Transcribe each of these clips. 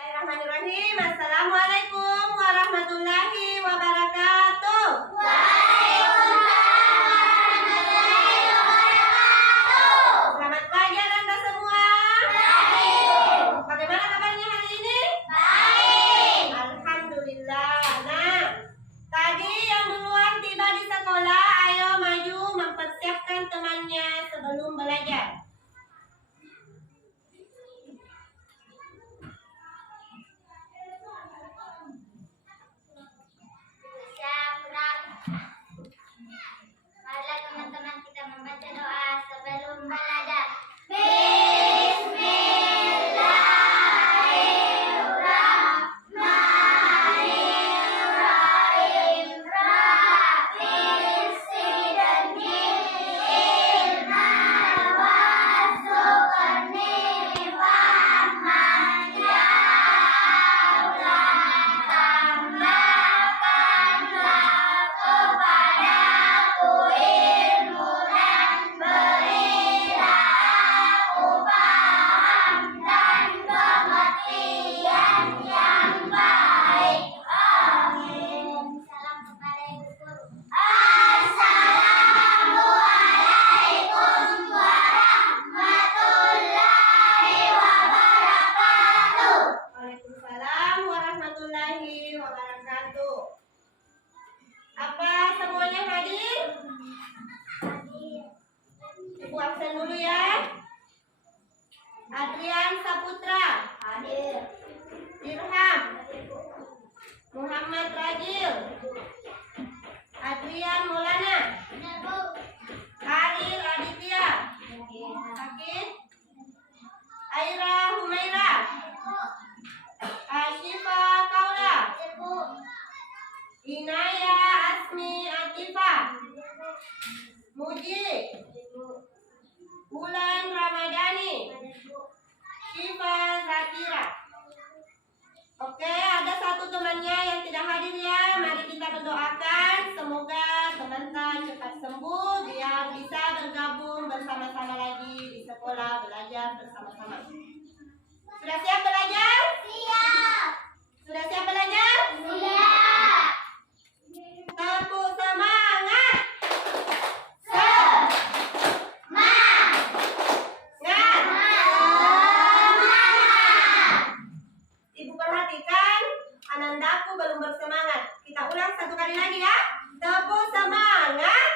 Bismillahirrahmanirrahim. Assalamualaikum warahmatullahi wabarakatuh. Selamat pagi Anda semua. Bagaimana kabarnya hari ini? Baik. Alhamdulillah. Nah, tadi yang duluan tiba di sekolah, ayo maju mempersiapkan temannya sebelum belajar. Marilah teman-teman kita membaca doa sebelum belajar. Bismillahirrahmanirrahim. Rabbis zidni ilman warzuqni fahman ya Allah. Tambahkanlah kepadaku ilmu dan berilah aku paham dan pengertian yang baik. Amin. Salam kepada Ibu Guru. Assalamualaikum warahmatullahi wabarakatuh. Waalaikumsalam warahmatullahi wabarakatuh. Apa semuanya hadir? Ibu absen dulu ya. Adrian Saputra hadir. Irham Muhammad Rajil, Adrian Maulana, Aril Aditya, Sakit, Aira Humaira, Ashifa Kaula, Inaya Asmi Atifa, Muji, Bulan Ramadhani, Syifa Zakira. Oke, ada satu temannya yang tidak hadir ya. Mari kita berdoakan semoga teman-teman cepat sembuh biar bisa bergabung bersama-sama lagi di sekolah belajar bersama-sama. Sudah siap belajar? Siap. Sudah siap belajar? Siap. Tepuk semangat. Ibu perhatikan, Anandaku belum bersemangat. Kita ulang satu kali lagi ya. Tepuk semangat.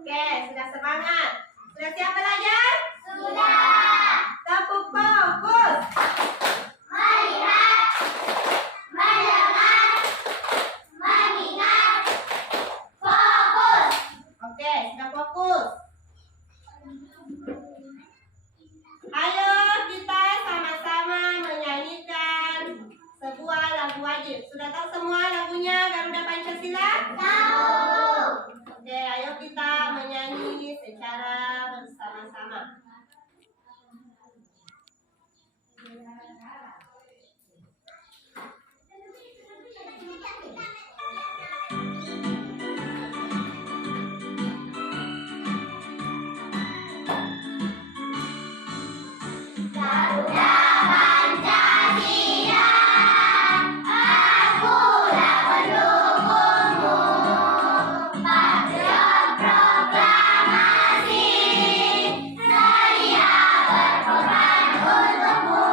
Oke, sudah semangat. Sudah siap belajar? Sudah. Tepuk fokus. Melihat, mendengar, mengingat, fokus. Oke, sudah fokus. Ayo kita sama-sama menyanyikan sebuah lagu wajib. Sudah tahu semua lagunya Garuda Pancasila? Tahu. Oke, ayo kita menyanyi secara bersama-sama. Garuda Pancasila, akulah pendukungmu. Patriot proklamasi, saya berkorban untukmu.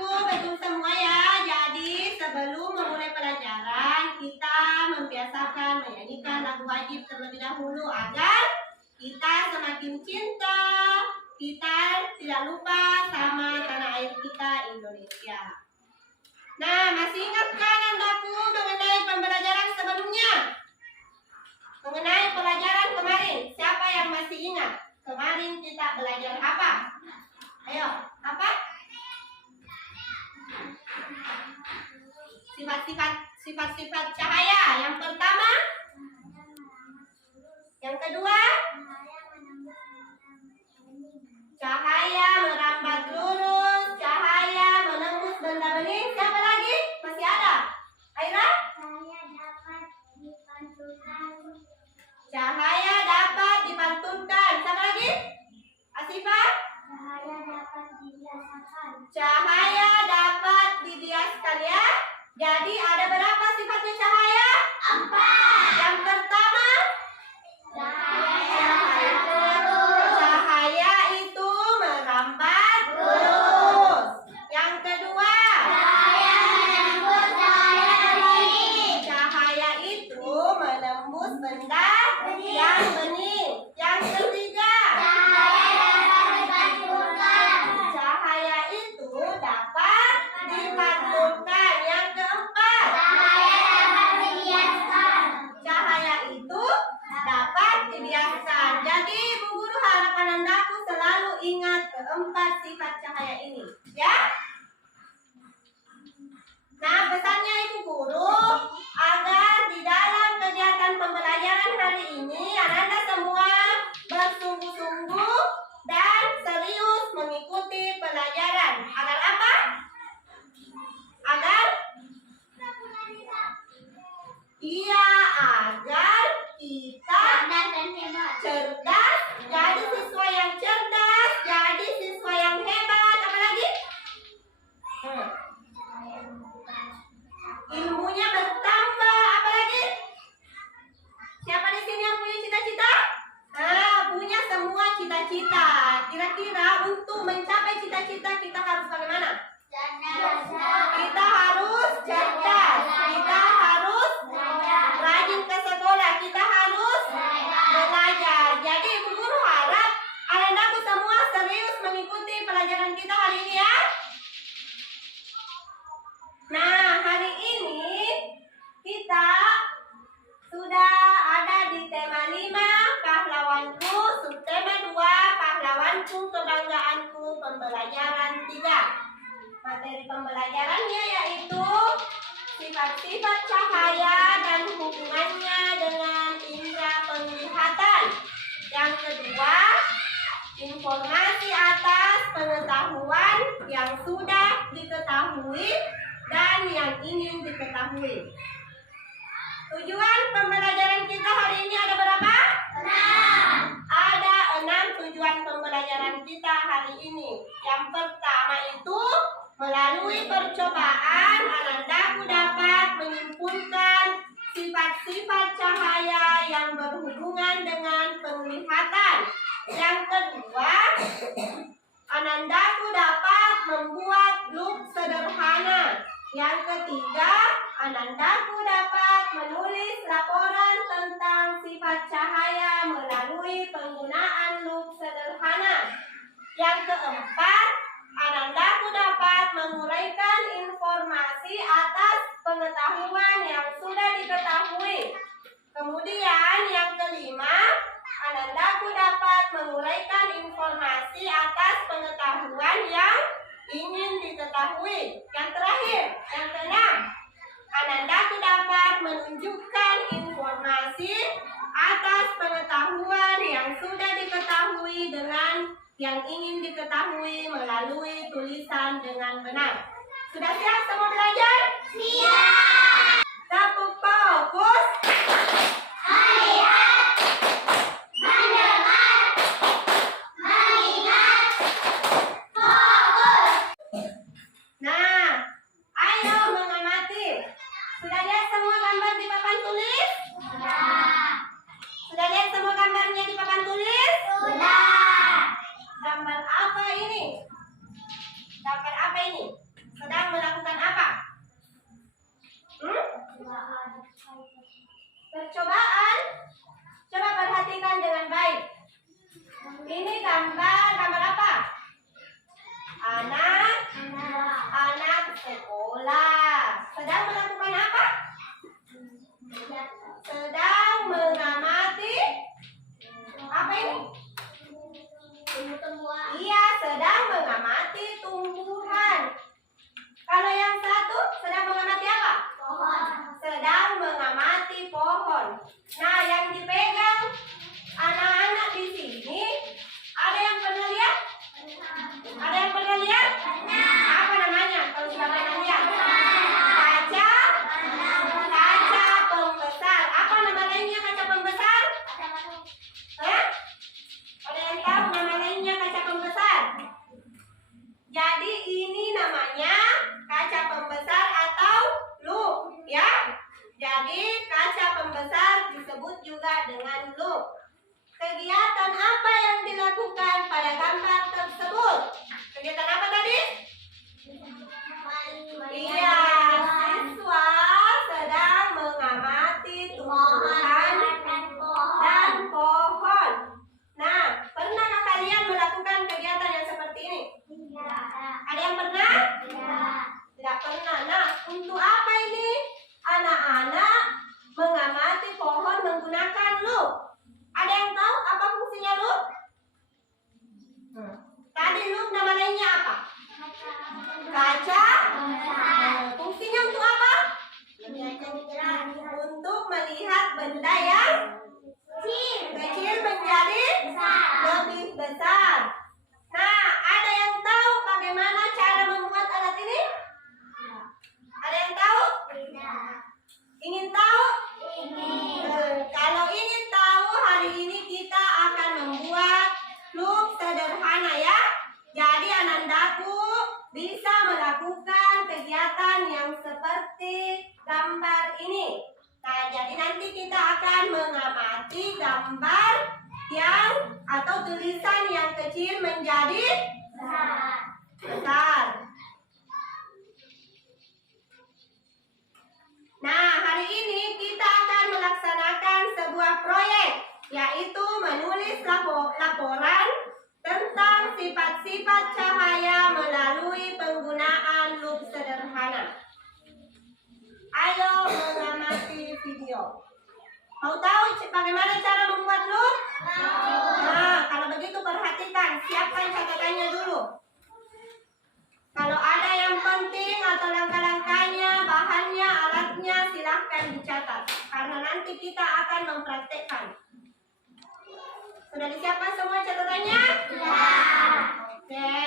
andaku, betul semua ya. Jadi sebelum memulai pelajaran, kita membiasakan menyanyikan lagu wajib terlebih dahulu agar kita semakin cinta, kita tidak lupa sama tanah air kita Indonesia. Nah, masih ingatkah andaku mengenai pembelajaran sebelumnya? Mengenai pelajaran kemarin, siapa yang masih ingat? Kemarin kita belajar apa? Ayo, apa? Sifat-sifat cahaya. Yang pertama, yang kedua, cahaya merambat lurus, cahaya menembus benda bening. Siapa lagi? Masih ada? Aira? Cahaya dapat dipantulkan. Siapa lagi? Asifah? Cahaya dapat dibiaskan ya. Jadi ada berapa sifatnya cahaya? 4. Yang pertama, cahaya itu merambat lurus. Yang kedua, cahaya itu menembus benda yang bening. Yang ketiga, cahaya itu dapat dipantulkan. Yang keempat, cahaya itu dapat dibiaskan. Jadi Bu Guru harapan andaku selalu ingat keempat sifat cahaya ini, ya. Nah, pesannya Ibu Guru agar di dalam kegiatan pembelajaran hari ini Ananda semua bersungguh-sungguh dan serius mengikuti pelajaran. Agar apa? Agar agar kita cerdas, jadi siswa yang cerdas, jadi siswa yang hebat. Apa lagi? Ilmunya bertambah. Apa lagi? Siapa di sini yang punya cita-cita? Punya semua cita-cita. Kira-kira untuk mencapai cita-cita kita harus bagaimana? Kita harus cerdas. Kita harus rajin ke sekolah. Kita harus belajar. Jadi Ibu Guru harap anandaku semua serius mengikuti pelajaran kita hari ini ya. Nah, hari ini kita sudah ada di tema 5, pahlawanku, subtema 2, pahlawanku, kebanggaanku, pembelajaran 3. Materi pembelajarannya yaitu sifat-sifat cahaya dan hubungannya dengan indera penglihatan. Yang kedua, informasi atas pengetahuan yang sudah diketahui dan yang ingin diketahui. Tujuan pembelajaran kita hari ini ada berapa? 6. Ada 6 tujuan pembelajaran kita hari ini. Yang pertama itu, melalui percobaan anandaku dapat menyimpulkan sifat-sifat cahaya yang berhubungan dengan penglihatan. Yang kedua, anandaku dapat membuat loop sederhana. Yang ketiga, anandaku dapat menulis laporan tentang sifat cahaya melalui penggunaan loop sederhana. Yang keempat, anandaku dapat menguraikan informasi atas pengetahuan yang sudah diketahui. Kemudian yang kelima, anandaku dapat menguraikan informasi atas pengetahuan yang ingin diketahui. Yang terakhir, yang keenam, anandaku dapat menunjukkan informasi atas pengetahuan yang sudah diketahui dengan yang ingin diketahui melalui tulisan dengan benar. Sudah siap semua belajar? Siap. Tepuk fokus. Melihat, mendengar, mengingat, fokus. Nah, ayo mengamati. Sudah lihat semua gambar di papan tulis? Sudah lihat semua gambarnya di papan tulis? Sudah. Gambar apa ini? Gambar apa ini? sedang mengamati tumbuhan. Kalau yang satu sedang mengamati apa? Pohon. Sedang mengamati pohon. Nah, yang dipegang anak-anak di sini, ada yang pernah lihat? Ada yang pernah lihat? Apa namanya? Kalau sudah pernah lihat? Kaca. Kaca pembesar. Apa nama lainnya kaca pembesar? Hah? Ada yang tahu nama lainnya kaca pembesar? Jadi ini namanya kaca pembesar atau loop, ya. Jadi kaca pembesar disebut juga dengan loop. Kegiatan apa yang dilakukan pada gambar tersebut? Kegiatan apa tadi? Iya, siswa sedang mengamati tumbuhan dan pohon. Nah, pernahkah kalian melakukan kegiatan yang seperti ini? Ada yang pernah? Tidak pernah. Nah, untuk apa ini? Anak-anak mengamati pohon menggunakan loop. Ada yang tahu apa fungsinya loop? Tadi loop nama lainnya apa? Kaca. Fungsinya untuk apa? Untuk melihat benda yang kecil menjadi lebih besar. Nah, ada yang tahu bagaimana cara membuat alat ini? Ada yang tahu? Ingin tahu? Kalau ingin tahu, hari ini kita akan membuat loop sederhana, ya. Jadi Anandaku bisa melakukan kegiatan yang seperti gambar ini. Nah, jadi nanti kita akan mengamati gambar yang atau tulisan yang kecil menjadi besar. Nah, hari ini kita akan melaksanakan sebuah proyek, yaitu menulis laporan tentang sifat-sifat cahaya melalui penggunaan loop sederhana. Ayo mengamati video. Mau tahu bagaimana cara membuat loop? Nah, kalau begitu perhatikan, siapkan catatannya dulu. Kalau ada yang penting atau langkah-langkahnya, bahannya, alatnya, silahkan dicatat. Karena nanti kita akan mempraktekkan. Sudah disiapkan semua catatannya? Oke.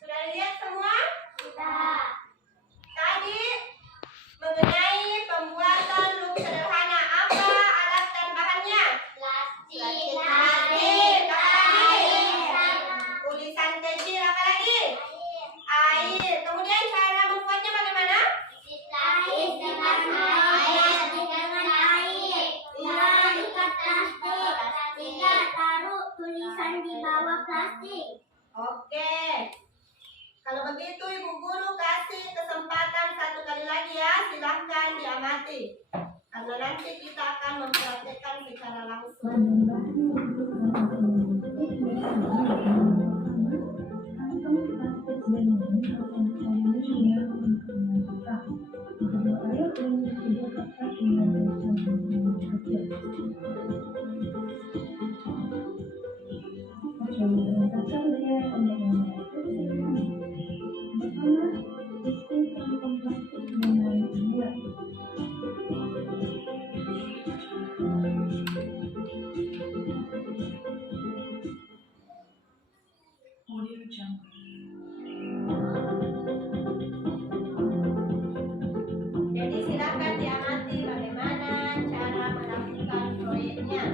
Sudah lihat semua? Tadi mengenai pembuatan loop sederhana, apa alat dan bahannya? Plastik. Tulisan kecil, apa lagi? Air. Kemudian cara membuatnya bagaimana? Taruh tulisan di bawah plastik. Oke. Kalau begitu Ibu Guru kasih kesempatan satu kali lagi ya, silahkan diamati. Karena nanti kita akan mempraktekkan secara langsung. Jadi silakan diamati bagaimana cara melakukan proyeknya.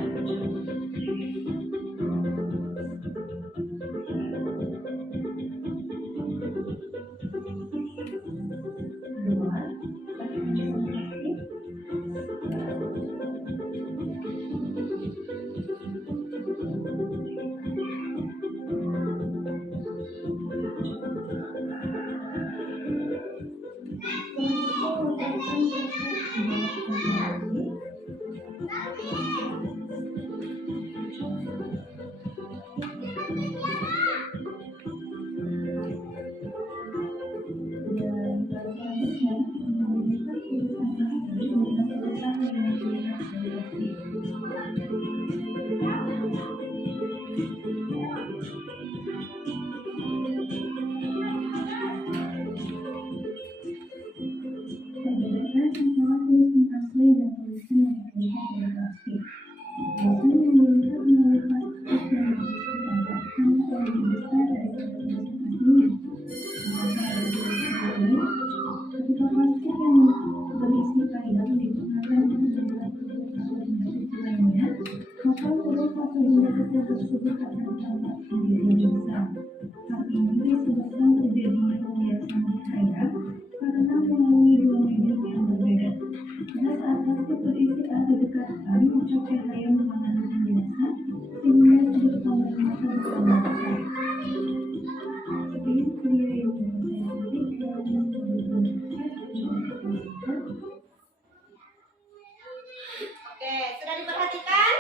Oke, sudah diperhatikan?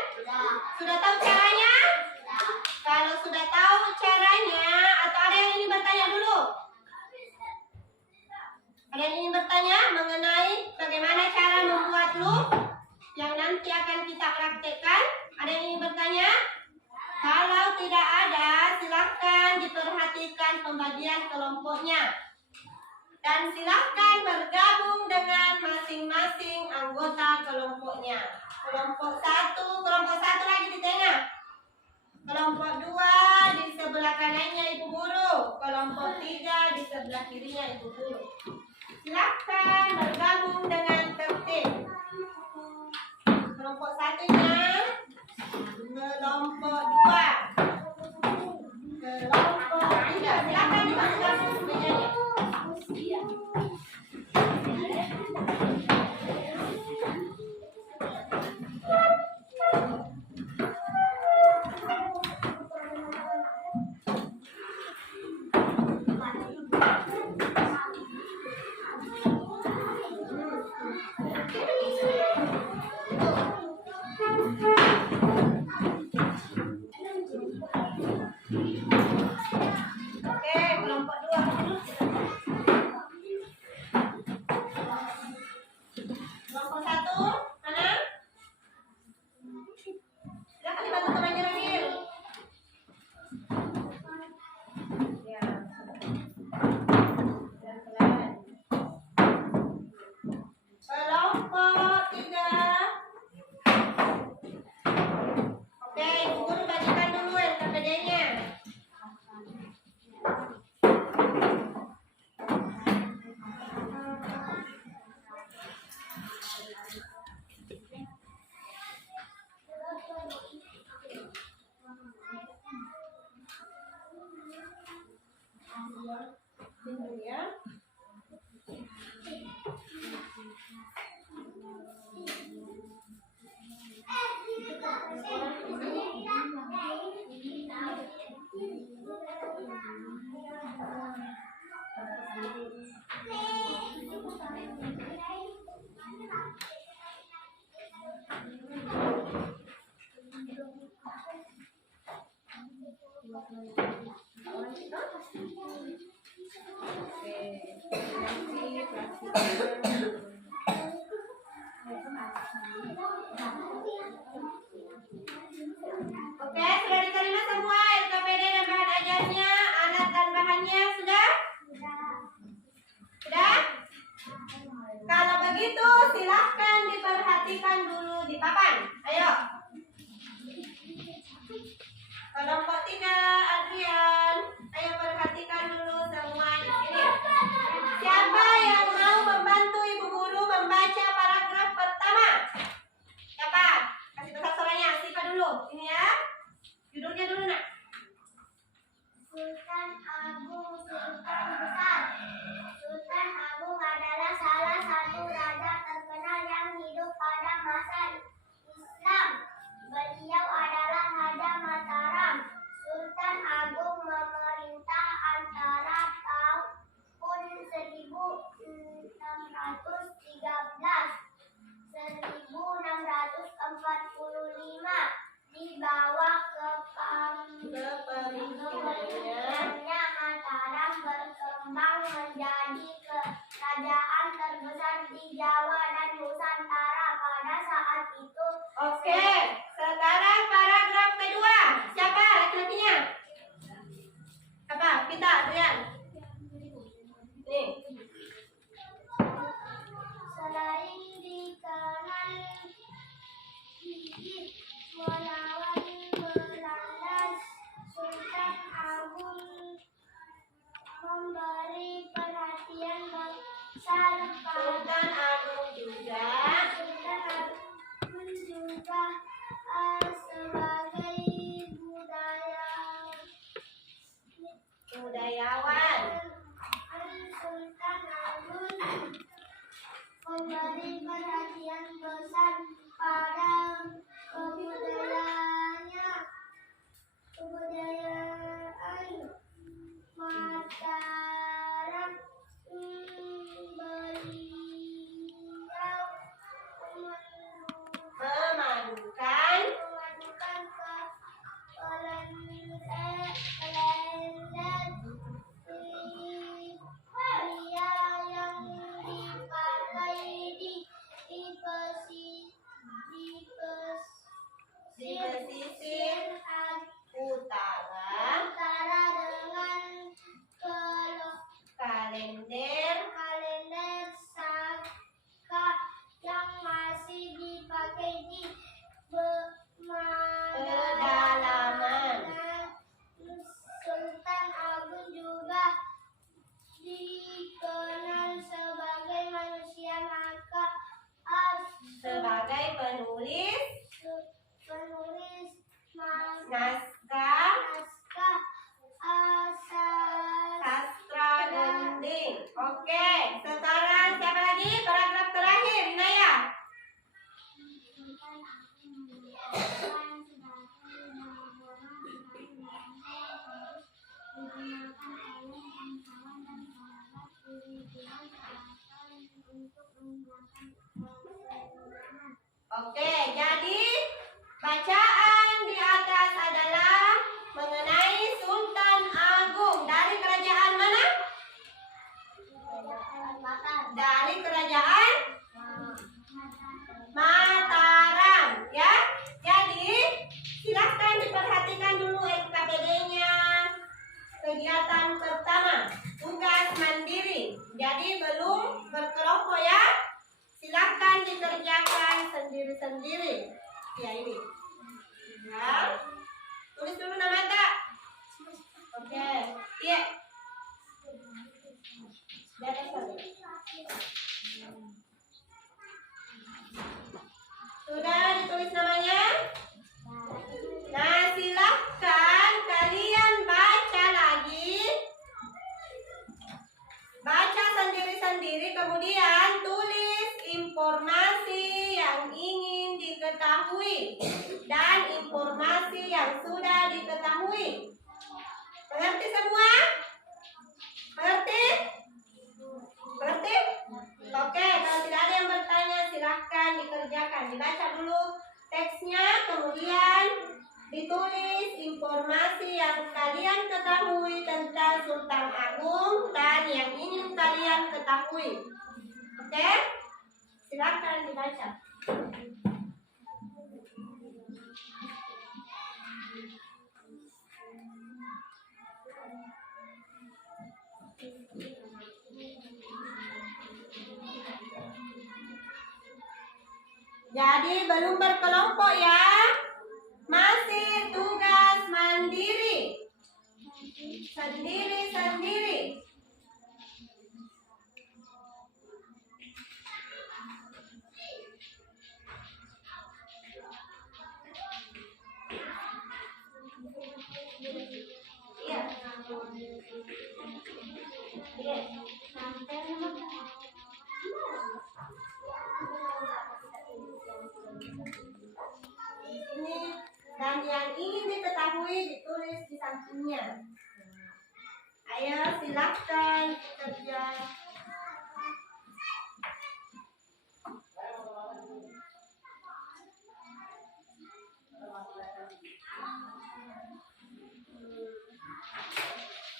Sudah tahu caranya? Kalau sudah tahu caranya, atau ada yang ingin bertanya dulu? Ada yang ingin bertanya mengenai bagaimana cara membuat loop yang nanti akan kita praktekkan? Ada yang ingin bertanya? Kalau tidak ada, silakan diperhatikan pembagian kelompoknya. Dan silakan bergabung dengan masing-masing anggota kelompoknya. Kelompok satu lagi di tengah. Kelompok 2 di sebelah kanannya Ibu Guru. Kelompok 3 di sebelah kirinya Ibu Guru. Silakan bergabung dengan tertib. Kelompok satunya, kelompok 2, kelompok 3. Silakan dimasukkan mejanya. Oke, kelompok 2. Kelompok 1, mana? Silakan dibantu temannya lagi. Ya. Pelan-pelan. Kelompok 3. Oke, Ibu Guru bagikan dulu LKPD-nya. perhatikan dulu di papan. Ayo. Kelompok 3, Adrian. Ayo perhatikan dulu semua di sini. Siapa yang mau membantu ibu guru membaca paragraf pertama? Siapa? Kasih tahu suaranya. Siapa dulu? Ini ya. Judulnya dulu nak. Sultan Agung, Sultan Besar. Sultan Agung adalah salah satu raja terkenal yang hidup pada masa Islam. Beliau adalah Raja Mataram. Sultan Agung memerintah antara tahun 1645 di bawah kepemimpinannya Mataram berkembang menjadi kerajaan terbesar di Jawa dan Nusantara pada saat itu. Oke, sekarang paragraf kedua. Siapa laki-lakinya? Apa? Kita, Adrian. Nih. Selain dikenal gigih melawan Belanda, Sultan Agung memberi perhatian besar Sultan Agung juga sebagai budayawan. Sultan Agung memberi perhatian besar pada kebudayaan Mataram. Beliau Memadukan yang dipakai di pesisir utara dengan kalender Saka yang masih dipakai di pedalaman. Sultan Agung juga dikenal sebagai manusia nakal, Sebagai penulis naskah naskah asal sastra gending. Oke, sekarang siapa lagi? Paragraf terakhir, Inaya. Oke, jadi bacaan di atas adalah mengenai Sultan Agung. Dari kerajaan mana? Dari kerajaan Mataram, ya. Jadi silahkan diperhatikan dulu SKPD-nya. Kegiatan pertama, tugas mandiri. Jadi belum berkelompok ya. Silahkan dikerjakan sendiri-sendiri. Ya ini. Ya. Tulis dulu nama tak? Oke. Iya. Di atas sana. Sudah ditulis namanya? Nah, silahkan kalian baca lagi. Baca sendiri-sendiri, kemudian tulis informasi yang ingin diketahui dan informasi yang sudah diketahui. Mengerti semua? Mengerti? Mengerti? Oke, kalau tidak ada yang bertanya silahkan dikerjakan. Dibaca dulu teksnya, kemudian ditulis informasi yang kalian ketahui tentang Sultan Agung dan yang ingin kalian ketahui. Oke? Silakan dibaca. Jadi belum berkelompok ya. Masih tugas mandiri. Sendiri-sendiri. Iya. Iya. Ini dan yang ingin diketahui ditulis di sampingnya. Ayo silakan kerja.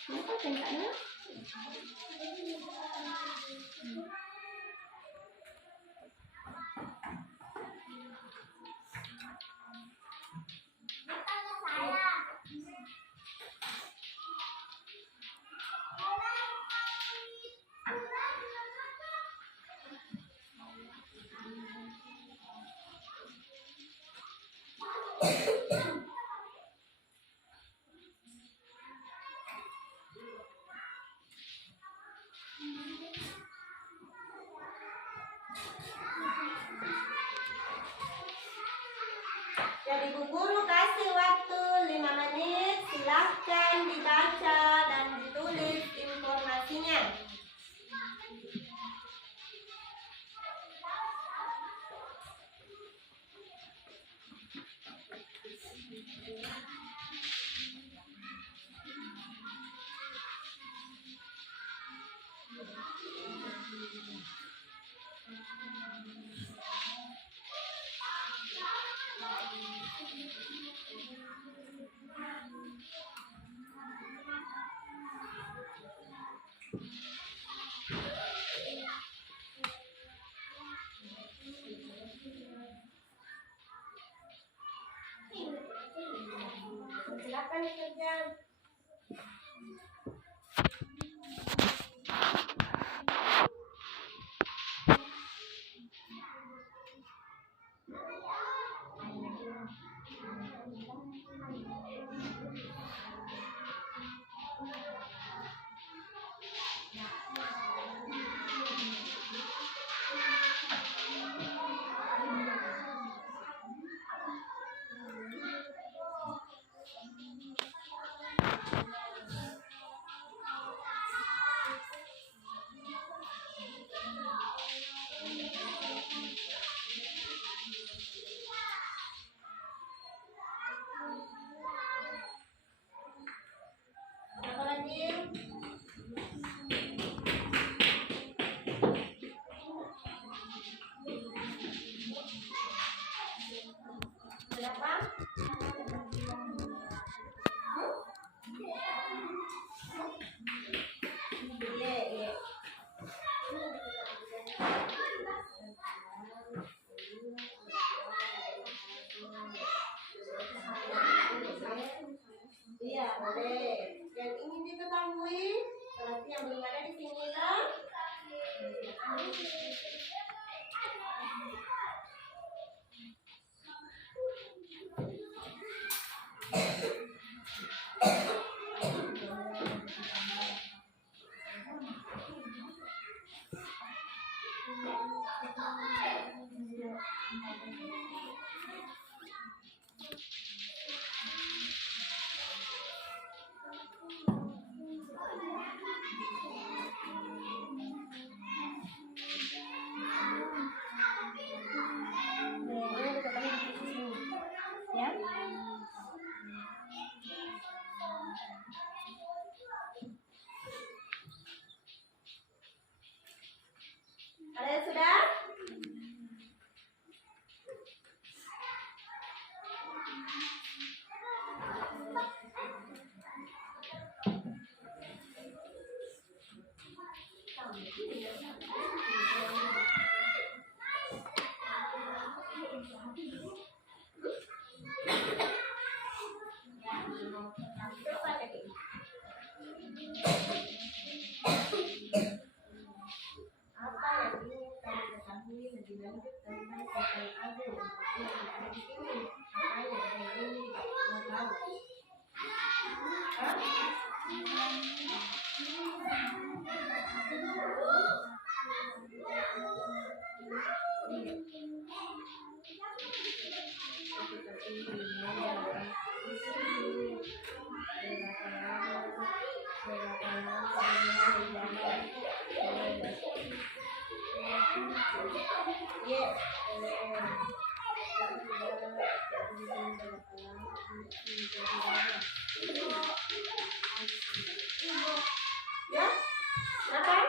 Kenapa tengkaknya? Jadi Bu Guru kasih waktu 5 menit, silahkan dibaca dan ditulis informasinya. Silakan dikerjakan. Apa lagi? Berapa? Iya, iya. Iya, boleh. Yang ingin diketahui, berarti yang belum ada di sini kan? Ya. Kalian sudah? Apa yang ingin kamu ketahui lebih lanjut tentang sosial adil? Ya, silakan.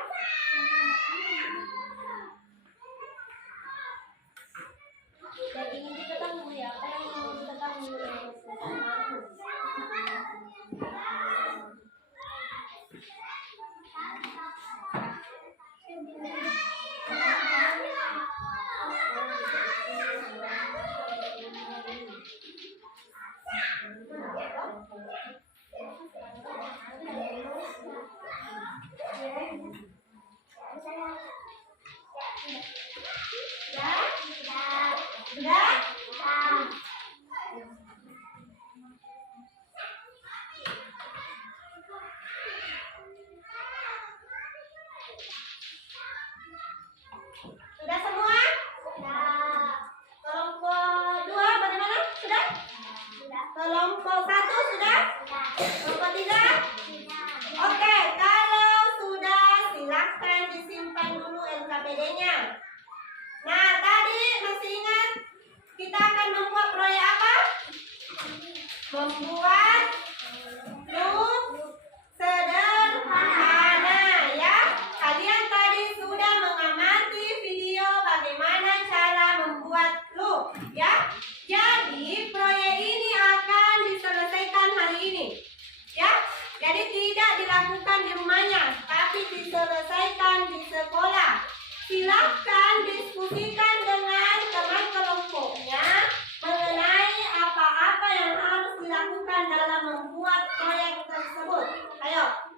Dan ingin diketahui apa yang mau diketahui oleh sesama. Sudah? Sudah semua? Kelompok 2 bagaimana? Sudah? Kelompok 1 sudah? Kelompok 3? Oke, kalau sudah silakan disimpan dulu LKPD-nya. Nah, tadi masih ingat kita akan membuat proyek apa? Membuat loop sederhana ya. Kalian tadi sudah mengamati video bagaimana cara membuat loop ya. Jadi proyek ini akan diselesaikan hari ini ya. Jadi tidak dilakukan di rumahnya, tapi diselesaikan di sekolah. Silakan diskusikan dengan teman kelompoknya mengenai apa-apa yang harus dilakukan dalam membuat proyek tersebut. Ayo,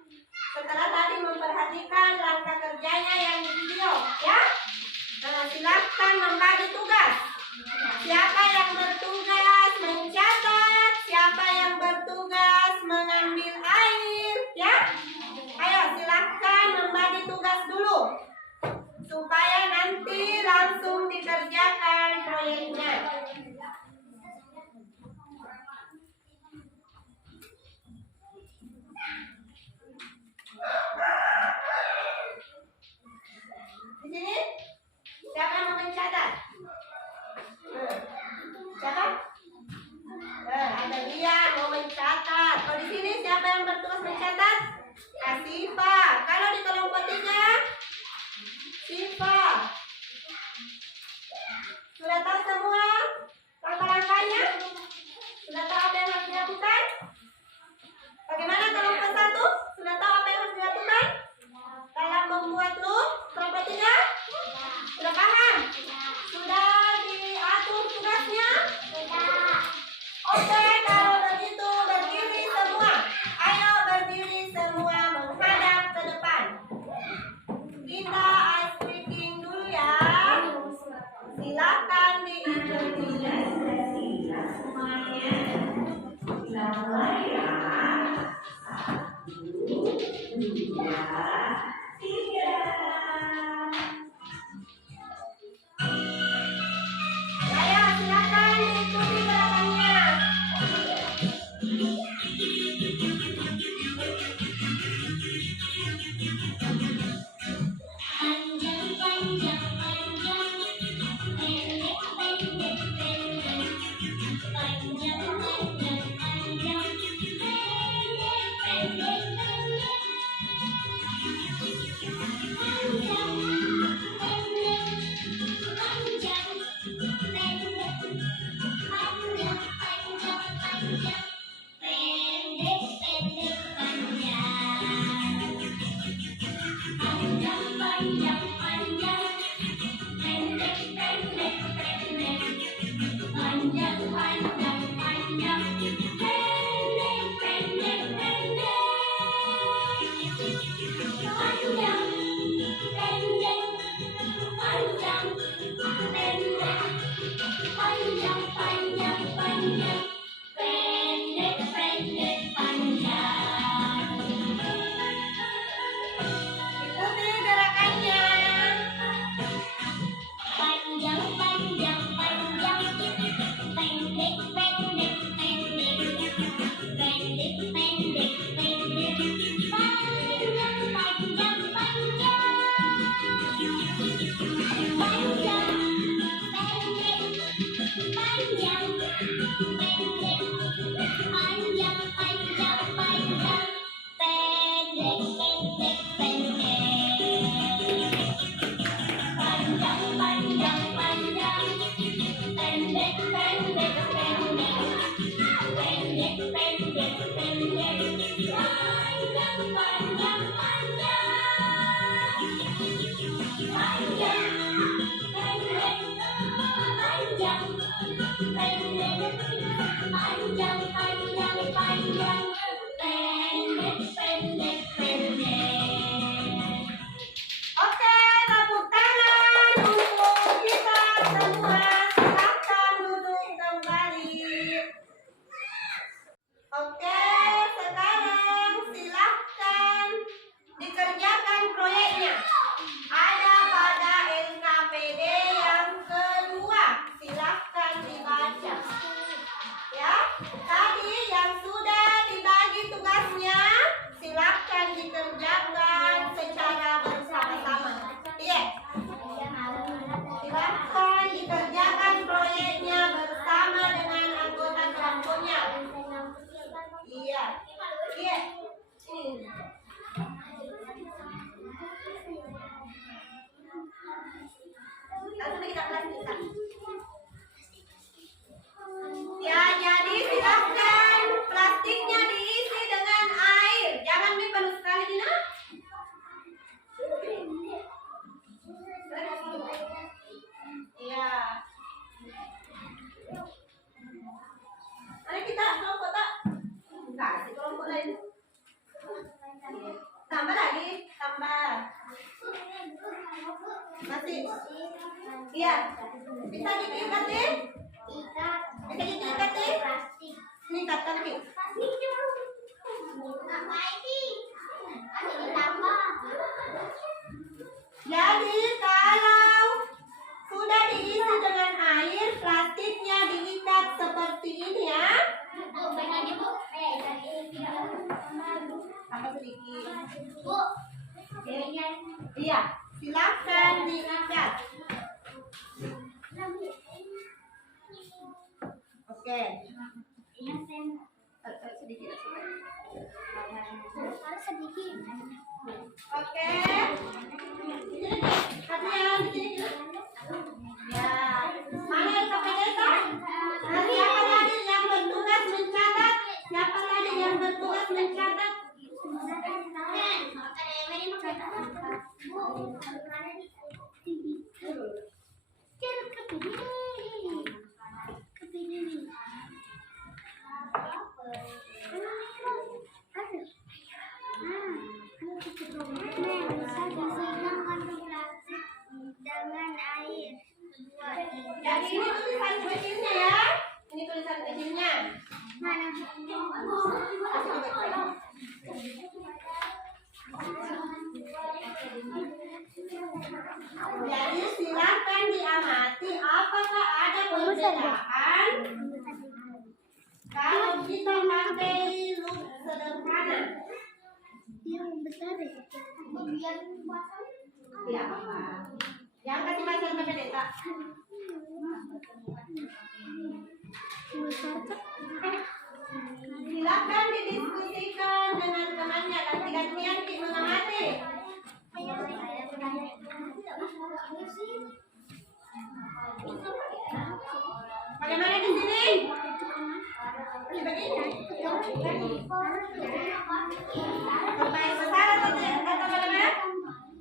setelah tadi memperhatikan langkah kerjanya yang di video, ya. Nah, silakan membagi tugas. Siapa yang bertugas mencatat, siapa yang bertugas mengambil air, ya. Ayo, silakan membagi tugas dulu supaya nanti langsung dikerjakan proyeknya. Di sini siapa yang mau mencatat? Siapa? Ada dia mau mencatat. Kalau di sini siapa yang bertugas mencatat? Asifa. Kalau di kelompok 3 Siva. Sudah tahu semua langkah-langkahnya? Sudah tahu apa yang harus dilakukan? Bagaimana kelompok 1? Sudah tahu apa yang harus dilakukan dalam membuat loop? Kelompok 3? Sudah paham? Sudah diatur tugasnya? Oke, kalau begitu berdiri semua. Ayo berdiri semua menghadap ke depan. Kita ice breaking dulu ya. Silakan diikuti semuanya. Ya. 1, 2, 3. Ayo silakan diikuti gerakannya. Ikuti gerakannya. Masih. Iya. Bisa diikatin? Ikat. Bisa diikatin? Plastik. Ini ikatkan Ki. Jadi kalau sudah diisi dengan air, plastiknya diikat seperti ini ya. Tambah sedikit. Iya, silakan diikat. Oke. Sedikit. Oke. Kalian di sini. Ya. Mana yang KPD? Nah, siapa lagi yang bertugas mencatat? Siapa lagi yang bertugas mencatat? Dengan air. Jadi ini tulisan kecilnya ya. Ini tulisan kecilnya. Mana? Jadi silakan diamati apakah ada perbedaan kalau kita pakai loop sederhana. Yang besar ya. Ya apa? Yang kasih macan KPD tak? Besar tuh. Silakan didiskusikan dengan temannya ganti-gantian Ki mengamati. Bagaimana di sini? Di begini. Bermain besar atau bagaimana?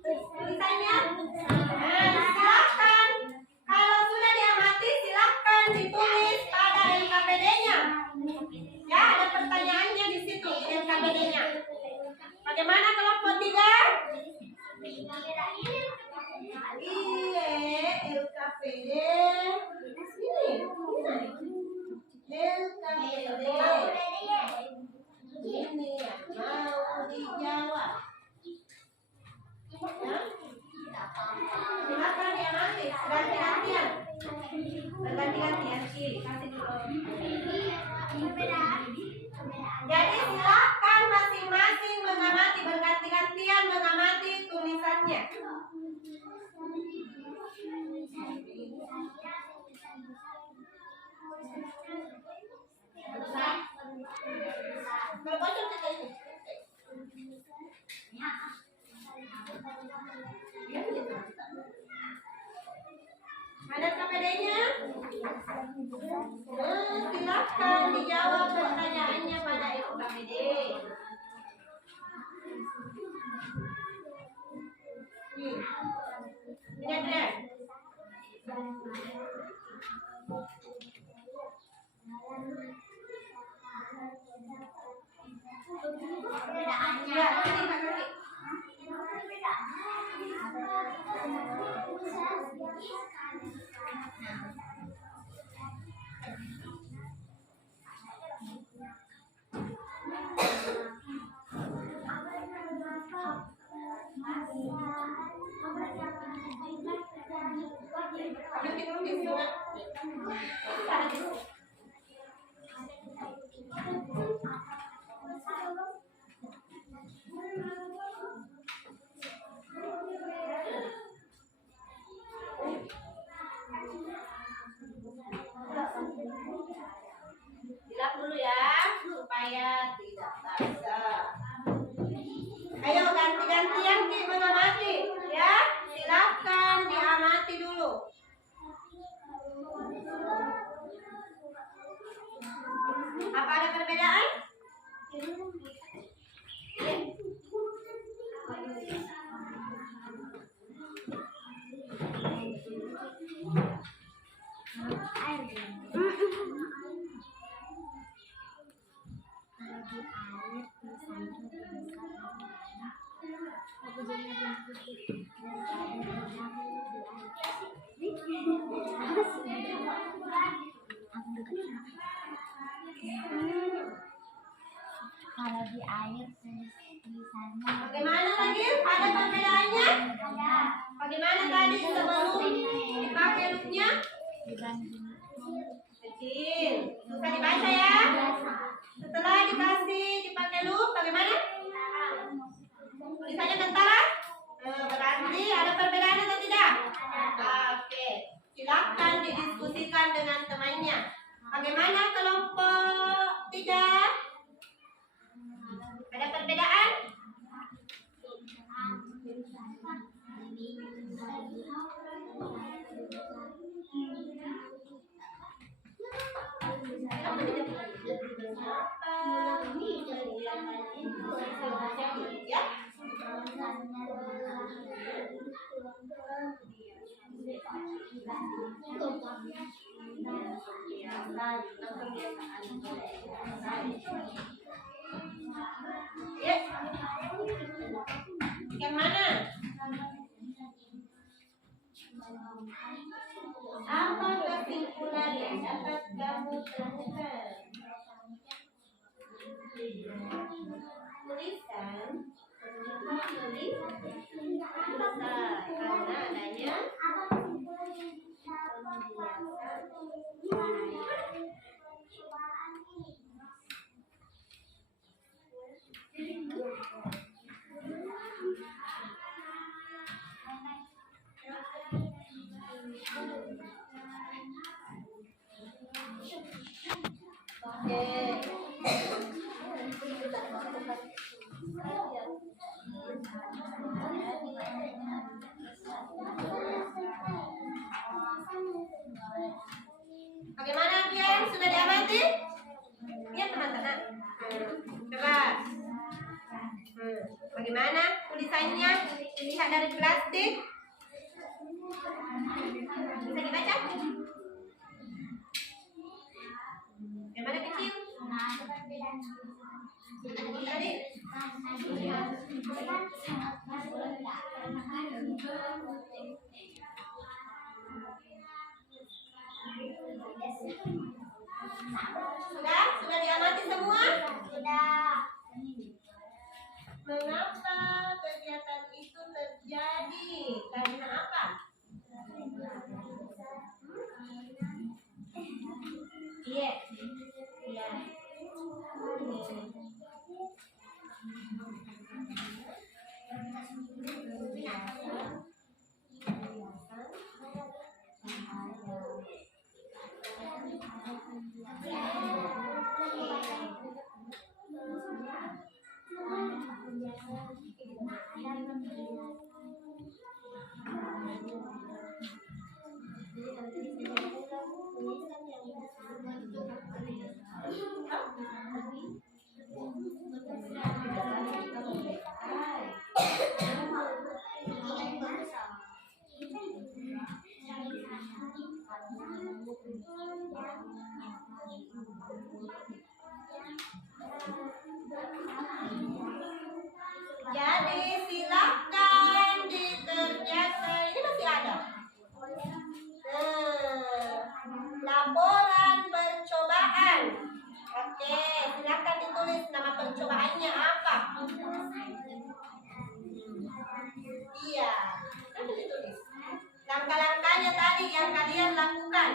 Tulisannya? Nah, silakan. Kalau sudah diamati, silakan ditulis pada LKPD-nya. Ya, ada pertanyaannya di situ LKPD-nya. Bagaimana kelompok 3? Iya, LKPD. Ini ya, mau dijawab. Ya? Silakan diamati, ganti-gantian. Berganti-gantian sih, kasih dulu. Jadi silakan masing-masing mengamati, berganti-gantian mengamati tulisannya. Berbocor kita ini. Ada KPD-nya? Silakan dijawab pertanyaannya pada LKPD. Ini ada. Ya, ini Kak Kaki. Dilap dulu ya, supaya tidak basah. Ayo ganti-gantian Ki mengamati, ya. Silakan diamati dulu. Apa ada perbedaan? Bagaimana lagi? Ada perbedaannya? Bagaimana tadi sebelum dipakai loopnya? Kecil. Susah dibaca ya? Setelah dipakai loop, bagaimana? Tulisannya kentara? Berarti ada perbedaan atau tidak? Oke. Silakan didiskusikan dengan temannya. Bagaimana kelompok 3? Ada perbedaan? Ya. Yang mana? Apa kesimpulan yang dapat kamu temukan? Tulisan karena adanya bagaimana Pian? Sudah diamati? Lihat teman-teman. Coba. Bagaimana tulisannya? Dilihat dari plastik. Bisa dibaca? Bagaimana kecil? Tadi? Sudah diamati semua? Sudah. Mengapa kegiatan itu terjadi? Karena apa? Iya. Iya. Jadi silakan dikerjakan. Ini masih ada. Laporan percobaan. Oke, silakan ditulis nama percobaannya apa. Iya, nanti ditulis. Langkah-langkahnya tadi yang kalian lakukan.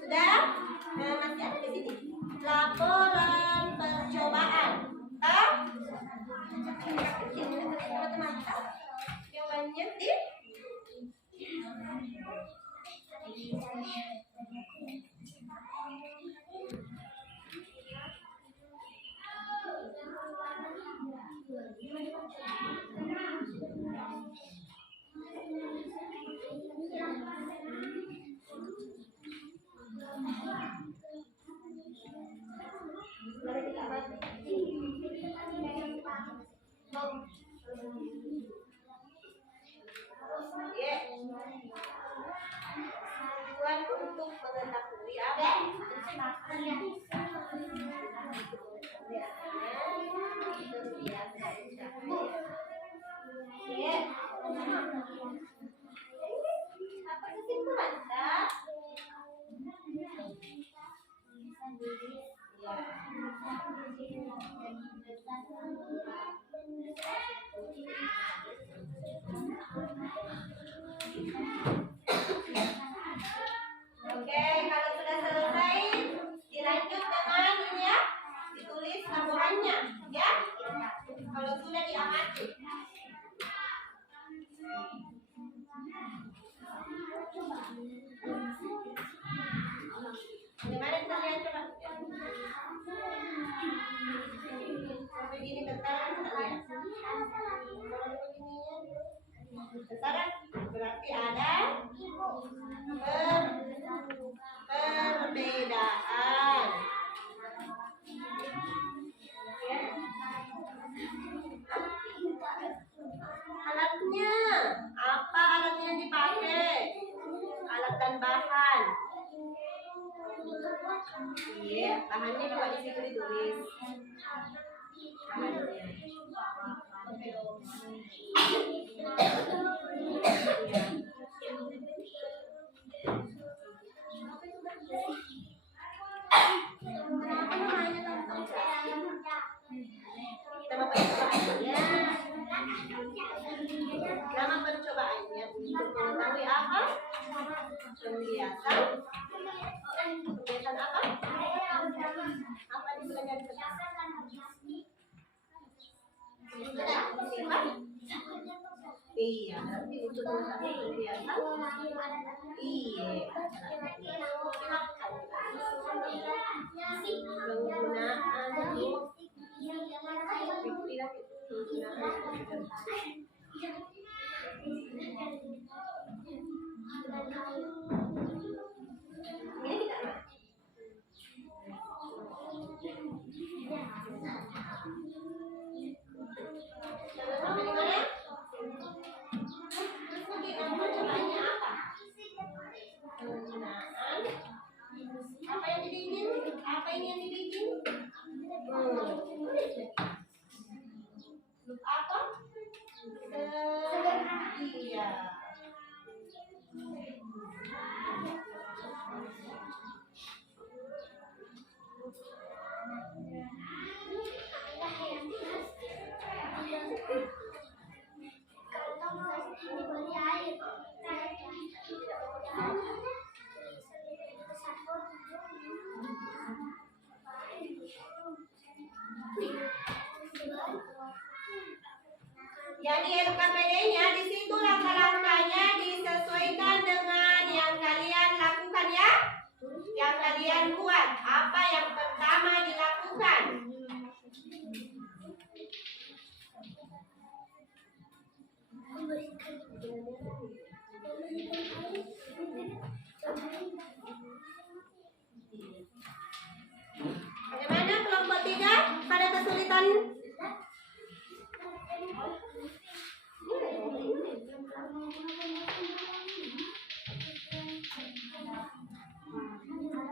Sudah? Masih ada di sini. Laporan percobaan. Teman-teman, jawabannya di tujuan untuk mengetahui apa Oke, kalau sudah selesai, dilanjut dengan ini ya, ditulis laporannya, ya. Kalau sudah diamati. Gimana kalian coba? Sampai gini bentar kalian. Bentar, berarti ada perbedaan. Alatnya, apa alatnya yang dipakai? Alat dan bahan. Iya, bahannya juga di situ ditulis. Bahannya. Nama percobaannya. Nama percobaannya untuk mengetahui apa? Pembiasan. Pembiasan apa? Apa dipelajari pertama? Iya, nanti untuk mengetahui pembiasan. Iya. Apa yang dibikin? Apa ini yang dibikin? Apa? Iya. Jadi LKPD-nya di situ langkah-langkahnya disesuaikan dengan yang kalian lakukan ya. Yang kalian buat. Apa yang pertama dilakukan? Bagaimana kelompok 3 pada kesulitan?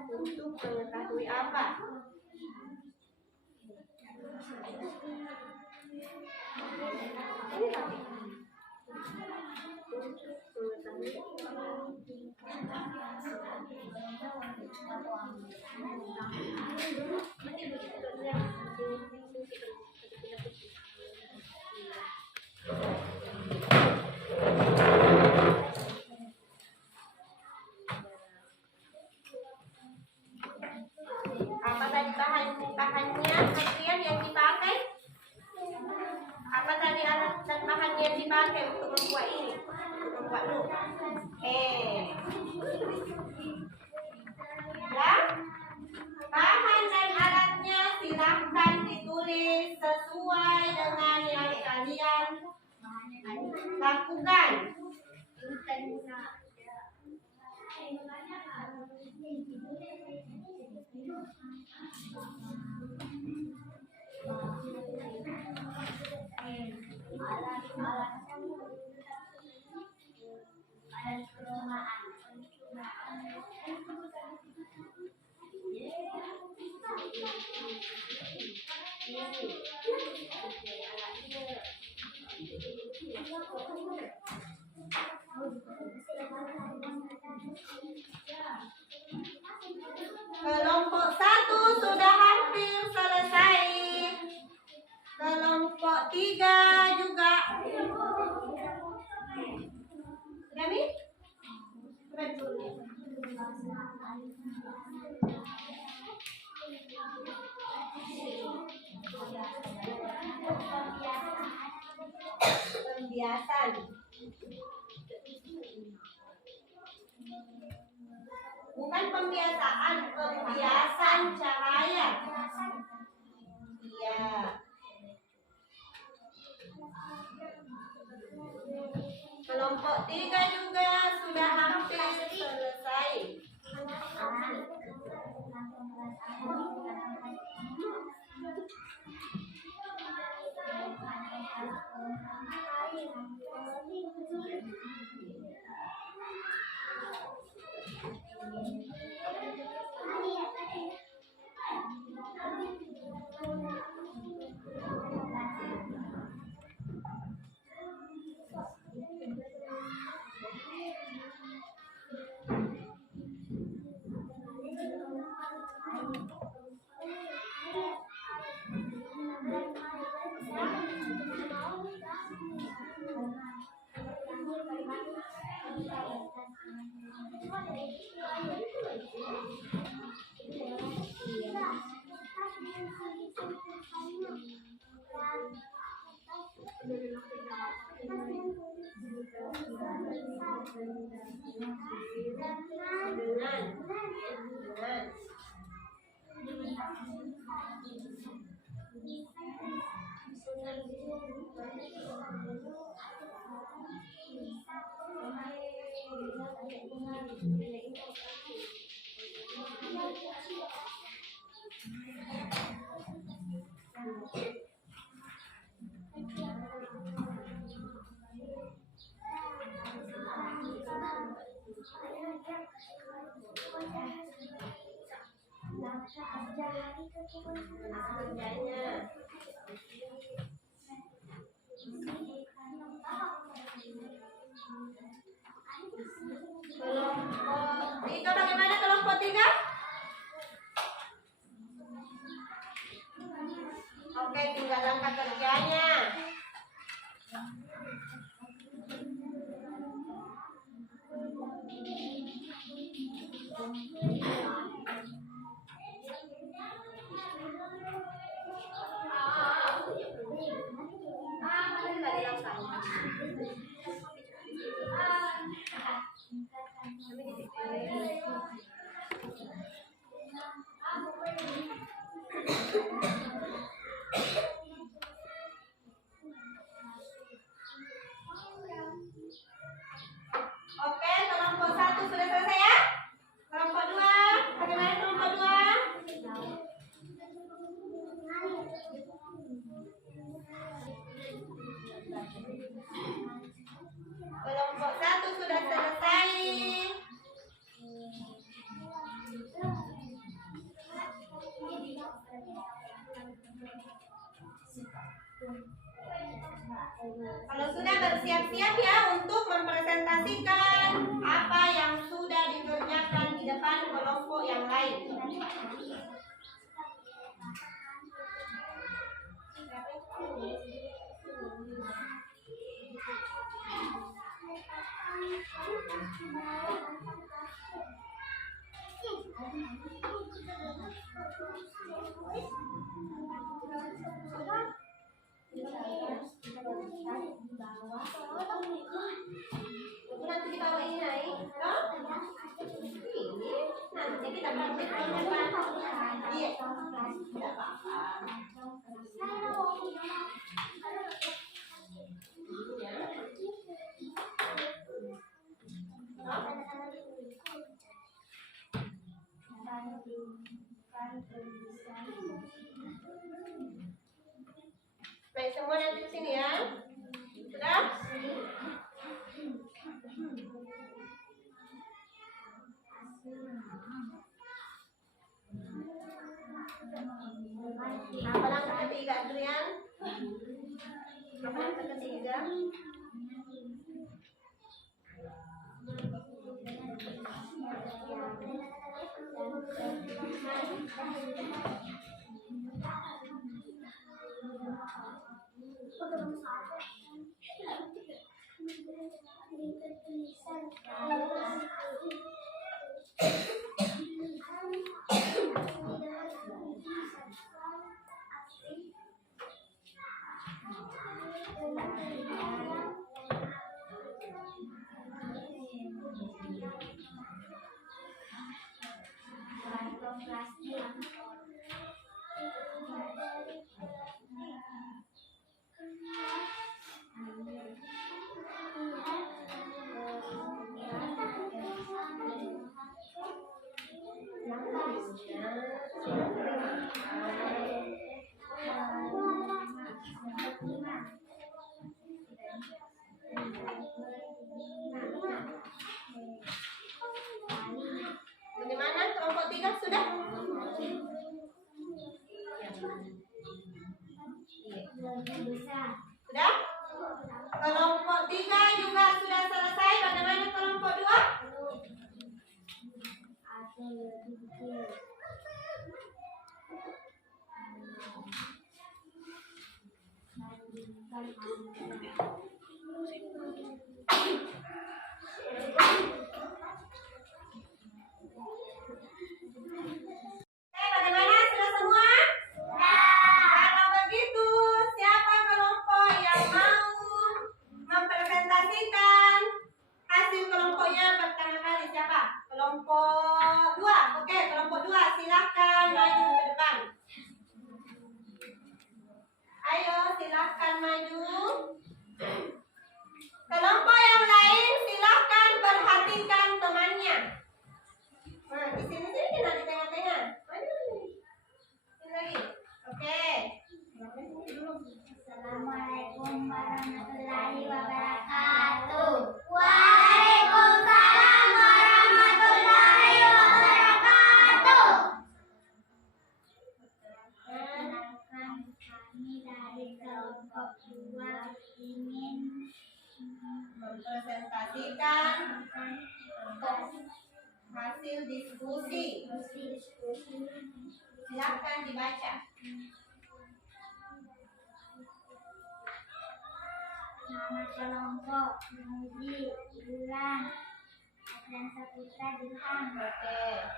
Untuk mengetahui apa? Apa tadi bahannya kalian yang dipakai? Apa tadi alat dan bahannya yang dipakai untuk membuat ini? Untuk membuat lu? Ya? Bahan dan alatnya silahkan ditulis sesuai dengan yang kalian lakukan. pembiasan. Bukan pembiasaan, pembiasan cahaya. Iya. Kelompok 3 juga sudah hampir selesai. Kelompok 3 bagaimana kelompok 3? Oke, tinggal langkah kerjanya. Oke, kelompok 1 sudah selesai ya? Kelompok 2, bagaimana kelompok 2? Kelompok 1 sudah selesai. Kalau sudah bersiap-siap ya untuk mempresentasikan apa yang sudah dikerjakan di depan kelompok yang lain. Nanti kita bawa ini naik, toh? Ini nanti kita praktek di depan. Iya, tidak apa-apa. Baik, semua nanti di sini ya. Sudah? Apa langkah ketiga, Adrian? Apa langkah ketiga? Bagaimana kelompok 3 sudah? Sudah? Kelompok 3 juga sudah selesai. Bagaimana kelompok 2? Bagaimana? Sudah semua? Kalau begitu, siapa kelompok yang mau mempresentasikan hasil kelompoknya pertama kali? Siapa? Kelompok 2. Oke, kelompok 2 silakan maju ke depan. Ayo, silakan maju. Kelompok yang lain silakan perhatikan temannya. Nah, di sini kita di tengah-tengah. Sini lagi. Oke. Assalamualaikum warahmatullahi wabarakatuh. Waalaikumsalam warahmatullahi wabarakatuh. Perkenalkan, kami dari kelompok 2 ingin mempresentasikan hasil diskusi. Silakan dibaca. Nama kelompok Muji, Bulan, dan Saputra Dirham. Oke.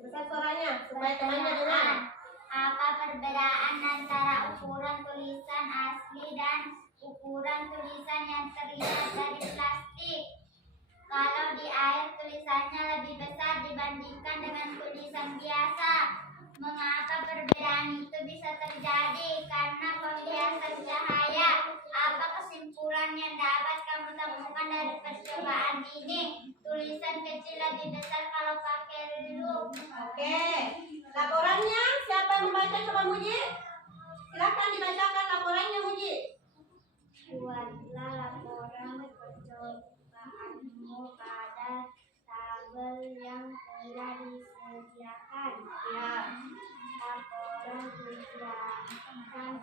Besar suaranya supaya temannya dengar. Apa perbedaan antara ukuran tulisan asli dan ukuran tulisan yang terlihat dari plastik? Kalau di air tulisannya lebih besar dibandingkan dengan tulisan biasa. Mengapa perbedaan itu bisa terjadi? Karena pembiasan cahaya. Apa kesimpulan yang dapat kamu temukan dari percobaan ini? Tulisan kecil lebih besar kalau pakai lup. Oke. Laporannya siapa yang membaca? Coba Muji. Silakan dibacakan laporannya Muji. Buatlah laporan percobaanmu pada tabel yang telah disediakan. Ya. Laporan tujuan percobaan.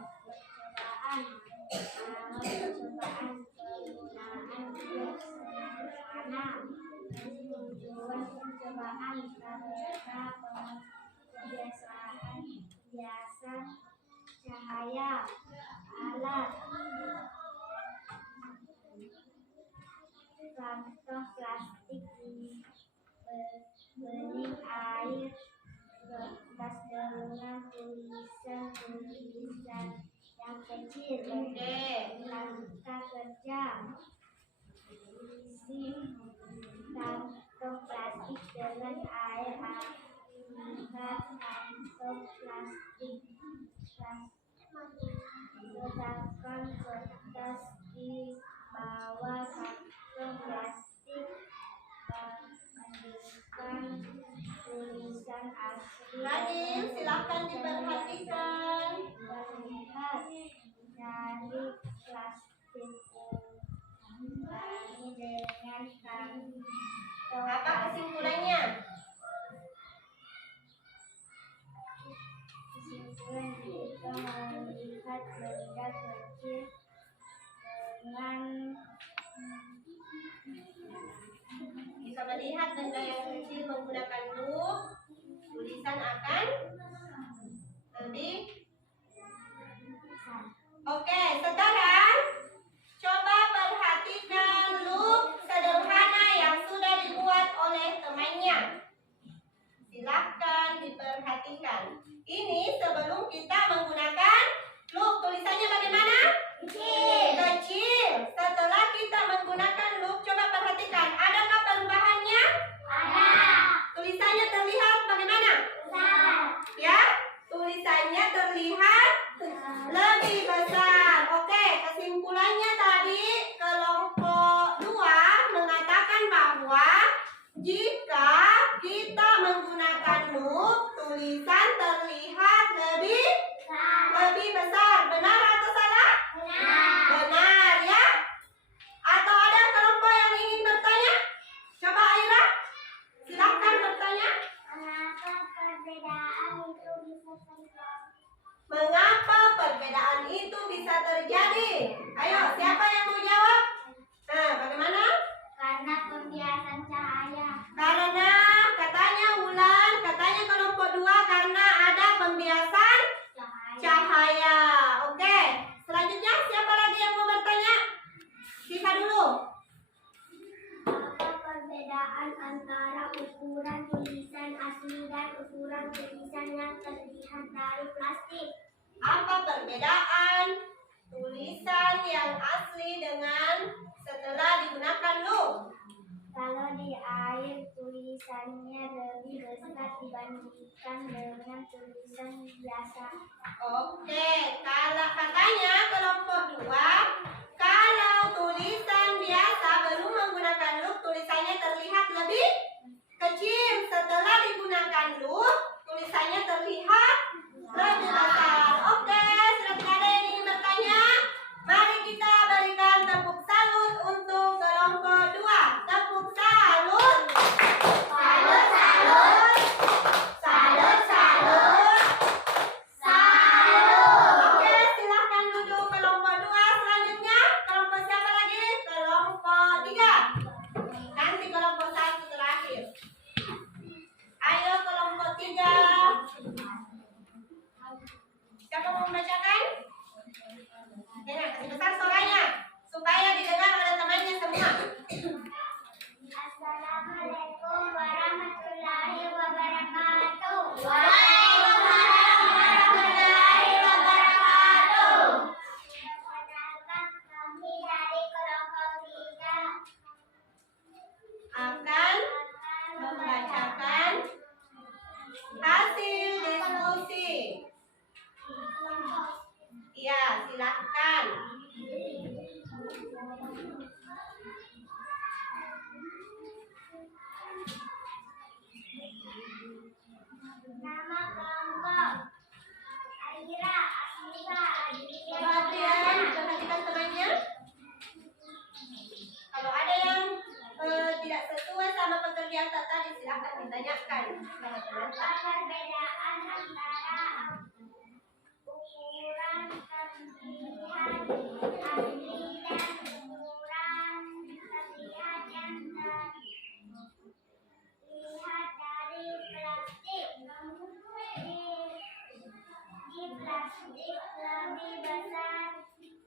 Nama percobaan penggunaan blok sederhana. Tujuan percobaan karena pembiasaan cahaya. Alat kantong plastik di bening air, kertas dengan tulisan yang kecil. Oke. Langkah kerja: isi kantong plastik dengan air. Angkat kantong plastik. Letakkan kertas di bawah kantong plastik. Bandingkan tulisan asli. Nadine, silakan diperhatikan. Melihat dari plastik ini dengan kantong. Apa kesimpulannya? Kesimpulan kita melihat benda kecil dengan Bisa melihat benda yang kecil menggunakan lup. Tulisan akan lebih. Oke, sekarang coba perhatikan lup sederhana yang sudah dibuat oleh temannya. Silakan diperhatikan. Ini sebelum kita menggunakan lup, tulisannya bagaimana? Kecil. Setelah kita menggunakan lup, coba perhatikan. Ada ukuran tulisan yang terlihat dari plastik. Apa perbedaan tulisan yang asli dengan setelah digunakan lu? Kalau di air tulisannya lebih besar dibandingkan dengan tulisan biasa. Oke, kalau katanya kelompok 2, kalau tulisan biasa belum menggunakan loop, tulisannya terlihat lebih kecil. Setelah digunakan loop, tulisannya terlihat lebih besar. Oke, silakan ada yang ingin bertanya? Mari kita berikan tepuk salut untuk kelompok 2. Tepuk salut. Salut, salut. Salut, salut. Oke, silahkan duduk kelompok 2. Selanjutnya, kelompok siapa lagi? Kelompok 3. Nanti kelompok 1 terakhir. Ayo kelompok 3. Siapa mau membacakan? Dengar, kasih besar suaranya supaya didengar oleh temannya semua. Assalamualaikum warahmatullahi wabarakatuh. Perkenalkan, kami dari kelompok 3 Akan membacakan hasil diskusi. Iya, silakan. Nama kelompok Aira, Asmira, Aditya, Coba Adrian, perhatikan temannya. Kalau ada yang tidak sesuai sama pekerjaan tadi, silakan ditanyakan kepada teman-teman. Apa perbedaan antara ukuran terlihat asli dan ukuran terlihat yang terlihat dari plastik? Di plastik lebih besar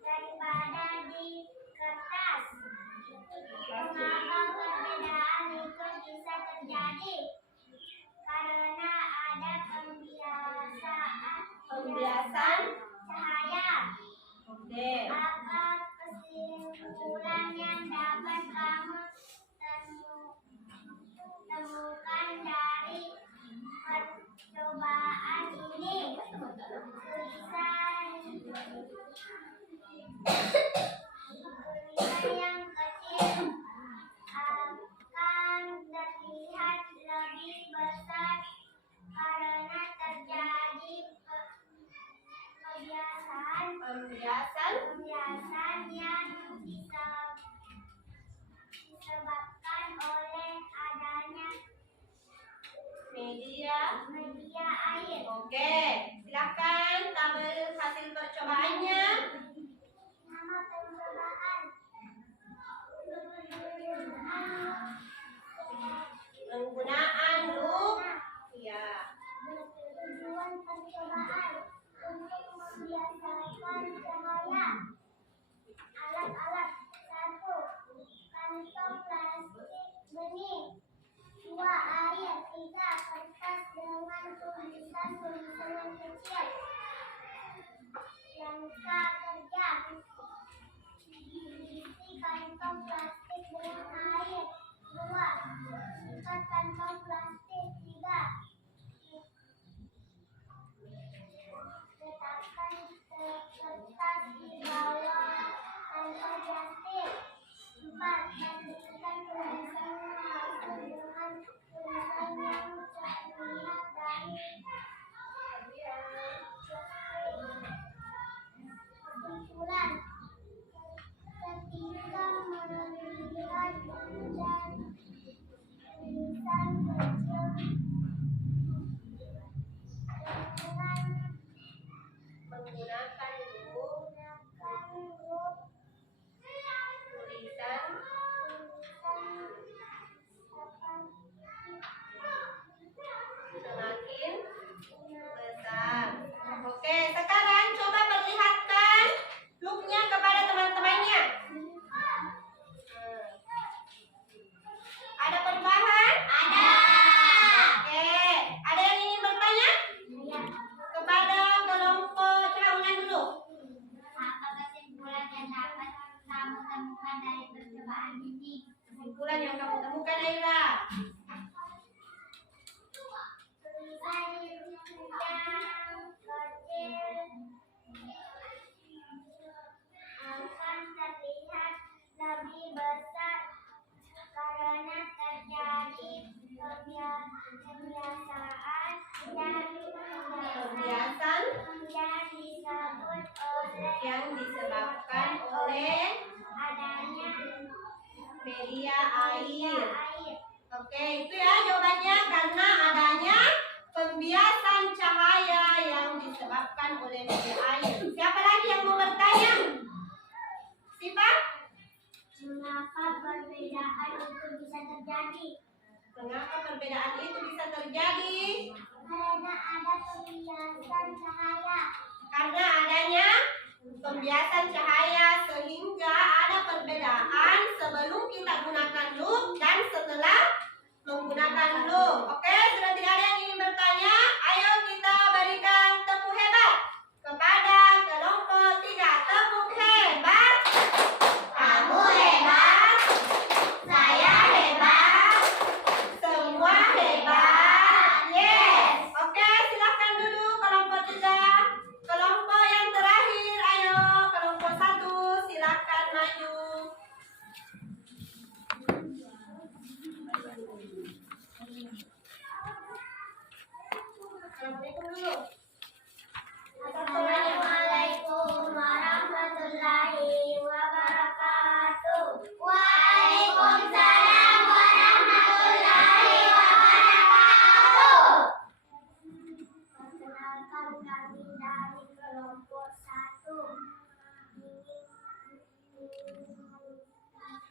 daripada di kertas. Mengapa perbedaan itu bisa terjadi? Karena ada Pembiasan. cahaya. Oke. Apa kesimpulan yang dapat kamu temukan dari percobaan ini? Tulisan yang kecil akan terlihat lebih besar karena terjadi pembiasan yang disebabkan oleh adanya Media. air. Oke, silakan tabel hasil percobaannya. Nama percobaan Penggunaan loop. Ya. tujuan percobaan untuk membiasakan cahaya. Alat-alat: 1. Kantong plastik bening. 2. Air. 3. Kertas dengan tulisan yang kecil. Lengkap tulisan yang kamu temukan, Aira? Tulisan yang kecil akan terlihat lebih besar karena terjadi kebiasaan yang disebabkan oleh adanya media air. air. Oke, itu ya jawabannya, karena adanya pembiasan cahaya yang disebabkan oleh media air. Siapa lagi yang mau bertanya? Siapa? Mengapa perbedaan itu bisa terjadi? Mengapa perbedaan itu bisa terjadi? Karena ada pembiasan cahaya. Karena adanya pembiasan cahaya, sehingga ada perbedaan sebelum kita gunakan loop dan setelah menggunakan loop. Oke, sudah tidak ada yang ingin bertanya? Ayo kita berikan tepuk hebat kepada kelompok 3. Tepuk hebat. Kamu hebat. Saya hebat. Semua hebat. Yes. Oke, silakan duduk kelompok 3. Kelompok yang terakhir, ayo kelompok 1, silakan maju. Assalamualaikum dulu. Assalamualaikum warahmatullahi wabarakatuh. Waalaikumsalam warahmatullahi wabarakatuh. Perkenalkan, kami dari kelompok 1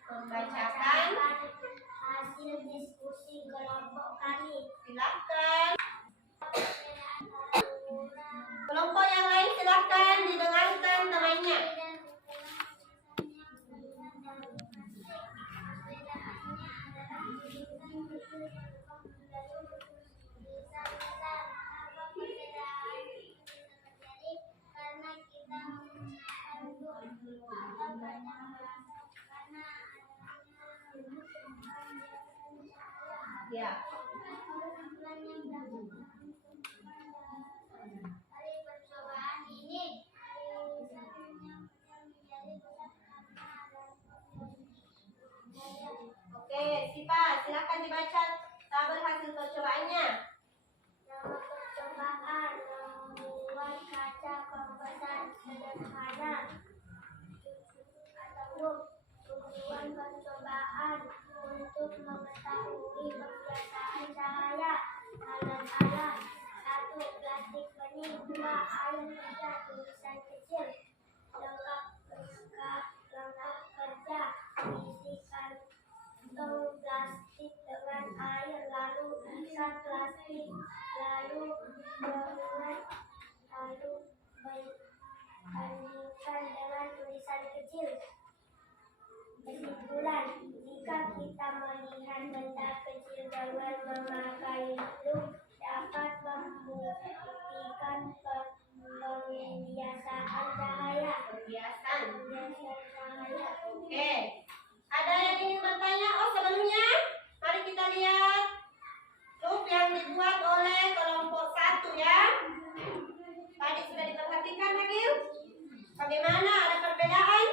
Membacakan hasil diskusi kelompok kami. silakan. Kelompok yang lain silakan didengarkan temannya. Ya. Dari percobaan ini Oke, Sipa, silakan dibaca tabel hasil percobaannya. nama percobaan membuat kaca pembesan sederhana atau tujuan percobaan untuk mengetahui pembiasaan cahaya alat-alat 1. Plastik bening 2. Air 3. Tulisan kecil lengkap kerja isi kantong plastik dengan air lalu ikat plastik lalu bandingkan dengan tulisan kecil. Kesimpulan, jika kita melihat benda kecil dengan memakai loop dapat membuktikan pembiasaan cahaya. Pembiasan. Cahaya. Oke. Ada yang ingin bertanya? Oh, sebelumnya mari kita lihat loop yang dibuat oleh kelompok 1 ya. Tadi sudah diperhatikan, Agil? Bagaimana? Ada perbedaan?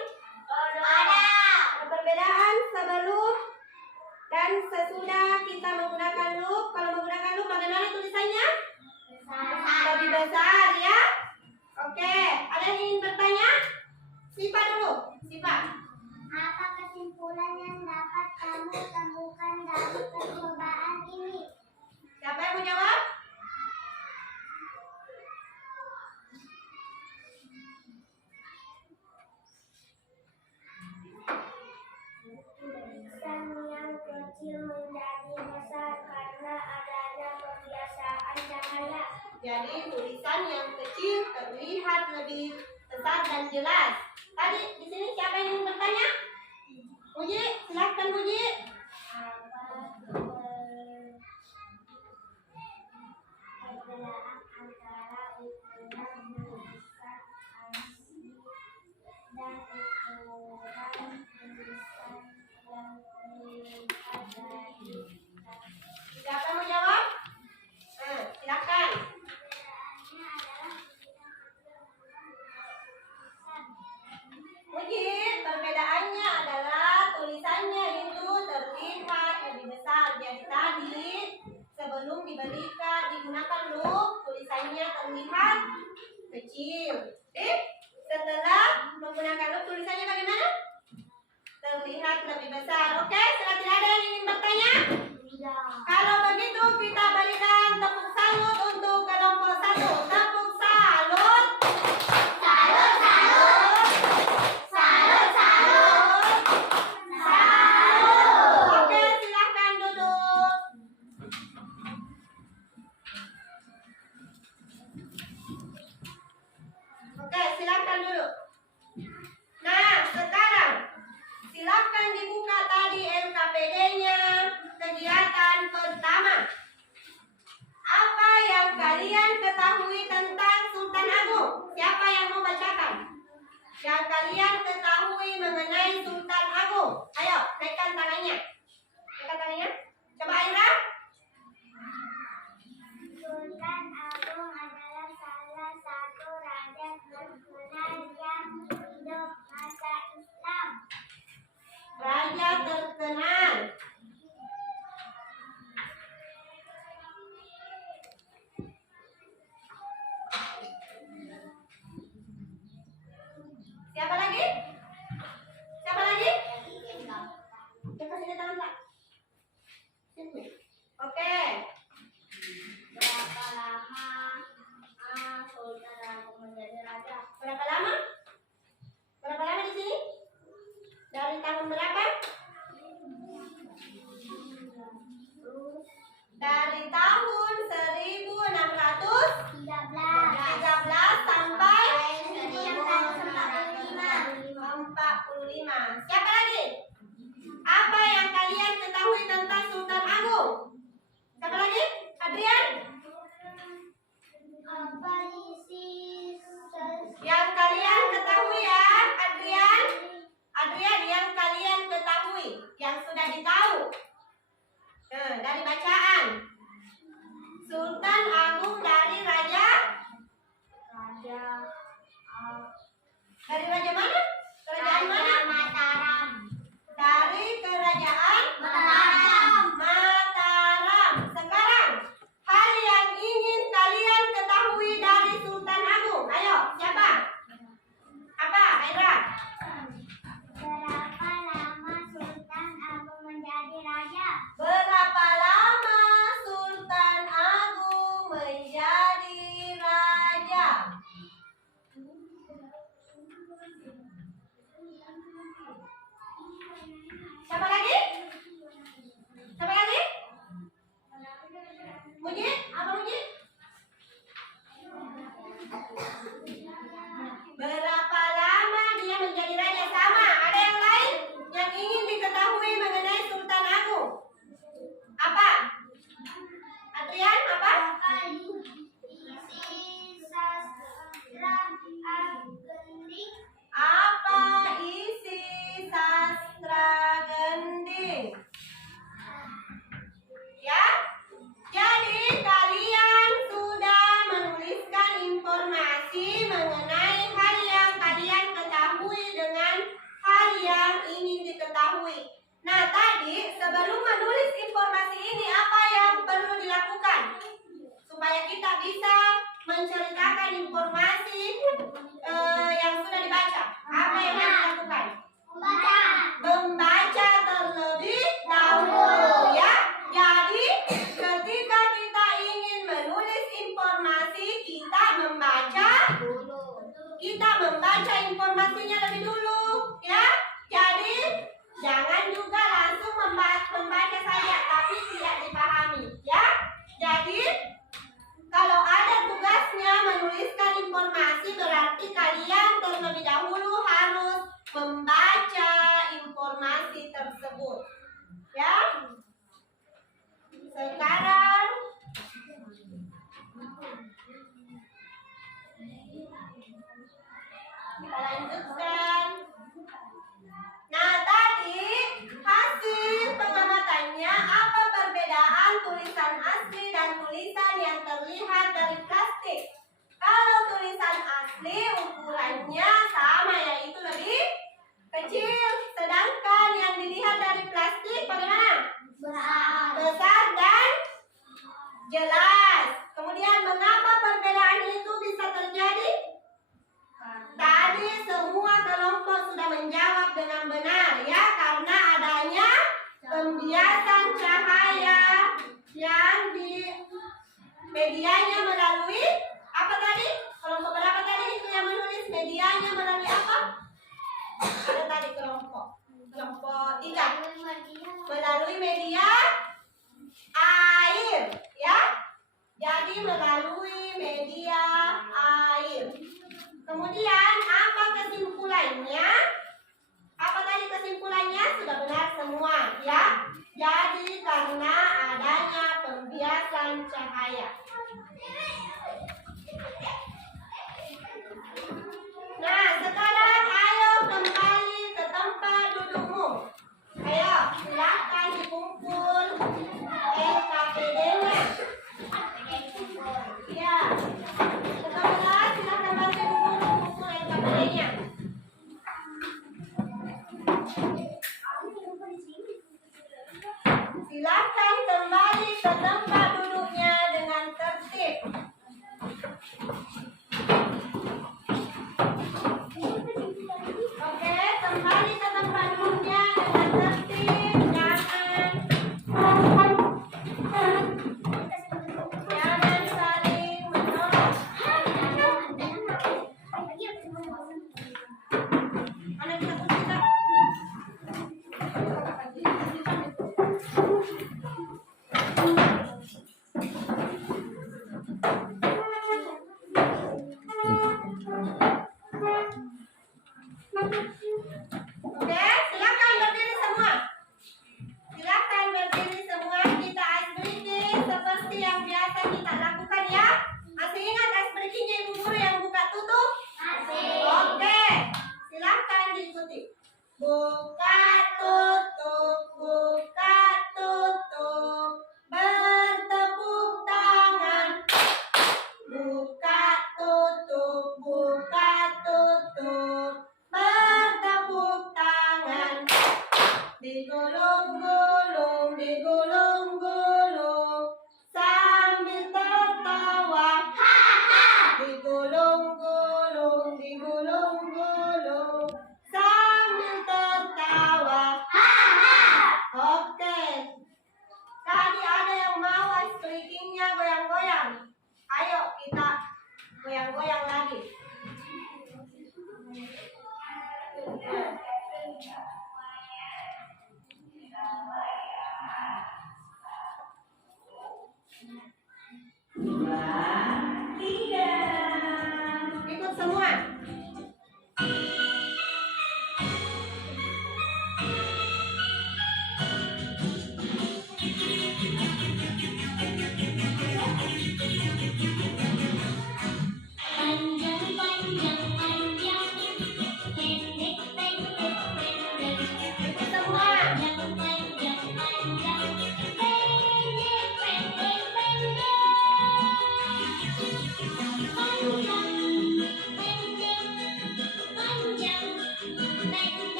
Ada perbedaan sebelum dan sesudah kita menggunakan loop. Kalau menggunakan loop bagaimana tulisannya? Lebih besar ya. Oke, ada yang ingin bertanya? Sipa dulu. Sipa. Apa kesimpulan yang dapat kamu temukan dari percobaan ini? Siapa yang mau jawab? Tulisan yang kecil menjadi besar karena adanya pembiasaan cahaya. Jadi tulisan yang kecil terlihat lebih besar dan jelas. Tadi di sini siapa yang ingin bertanya? Muji, silakan Muji. Perbedaan antara ukuran tulisan asli dan ukuran tulisan yang terlihat Jadi tadi sebelum digunakan loop, tulisannya terlihat kecil. Setelah menggunakan loop, tulisannya bagaimana? Terlihat lebih besar. Oke, setelah tidak ada yang ingin bertanya? Iya. Kalau begitu kita berikan tepuk salut untuk kelompok 1. Tepuk salut. Salut, salut. Salut, salut. Salut. Oke, silahkan duduk. Oke, silahkan duduk. Nah, sekarang silahkan dibuka tadi LKPD-nya. Kegiatan pertama. Apa yang kalian ketahui tentang Sultan Agung? Siapa yang mau bacakan? Yang kalian ketahui mengenai Sultan Agung. Ayo, naikkan tangannya. Naikkan tangannya. Coba Aira. Sultan Agung adalah salah satu raja terkenal yang hidup masa Islam. Raja terkenal. Siapa lagi? Siapa lagi? Kita sini tangan tak? Sini. Oke. Berapa lama Sultan Agung menjadi raja? Berapa lama? Berapa lama di sini? Dari tahun berapa? Dari tahun 1613 sampai 45. Siapa lagi? Apa yang kalian ketahui tentang Sultan Agung? Siapa lagi? Adrian? Apa isi Yang kalian ketahui ya, Adrian? Adrian, yang kalian ketahui, yang sudah ditahu. Dari bacaan. Sultan Agung dari raja? Dari raja mana? Kerajaan mana? Mataram. Dari kerajaan Mataram. Mataram. Sekarang, hal yang ingin kalian ketahui dari Sultan Agung. Ayo, siapa? Apa, Aira? Berapa lama Sultan Agung menjadi raja? Berapa lama Sultan Agung menjadi raja? Siapa lagi? Siapa lagi? Mujid? Apa Mujid? Berapa lama dia menjadi raja? Sama. Ada yang lain yang ingin diketahui mengenai Sultan Agung? Apa? Adrian, apa? Apa isi sastra Agending? Apa isi sastra Gending? Ya? Jadi kalian sudah menuliskan informasi mengenai hal yang kalian ketahui dengan hal yang ingin diketahui. Nah, tadi sebelum menulis informasi ini apa yang perlu dilakukan? Supaya kita bisa menceritakan informasi yang sudah dibaca. Apa yang harus dilakukan? Membaca. Membaca terlebih dahulu ya. Jadi ketika kita ingin menulis informasi, kita membaca informasinya lebih dulu ya. Jadi jangan juga langsung membaca saja tapi tidak dipahami ya. Jadi kalau ada tugasnya menuliskan informasi, berarti kalian terlebih dahulu harus membaca informasi tersebut ya. Sekarang kita lanjutkan. Nah, tadi hasil pengamatannya apa perbedaan tulisan asli dan tulisan yang terlihat dari plastik? Kalau tulisan asli ukurannya sama, yaitu lebih kecil, sedangkan yang dilihat dari plastik bagaimana? Besar. Besar. medianya melalui apa tadi? Kelompok berapa tadi itu yang menulis medianya melalui apa? Ada tadi kelompok 3. Melalui media air, ya. Jadi melalui media air. Kemudian apa kesimpulannya? Apa tadi kesimpulannya? Sudah benar semua, ya. Jadi karena adanya pembiasan cahaya. Nah, sekarang ayo kembali ke tempat dudukmu. Ayo, silakan dikumpul LKPD-nya. Ya, sekarang silakan bantu kumpul LKPD-nya. Silakan kembali ke tempat duduknya dengan tertib. Oke, kembali ke tempat duduknya dengan tertib. Jangan saling menolong. Anak kita pun kita.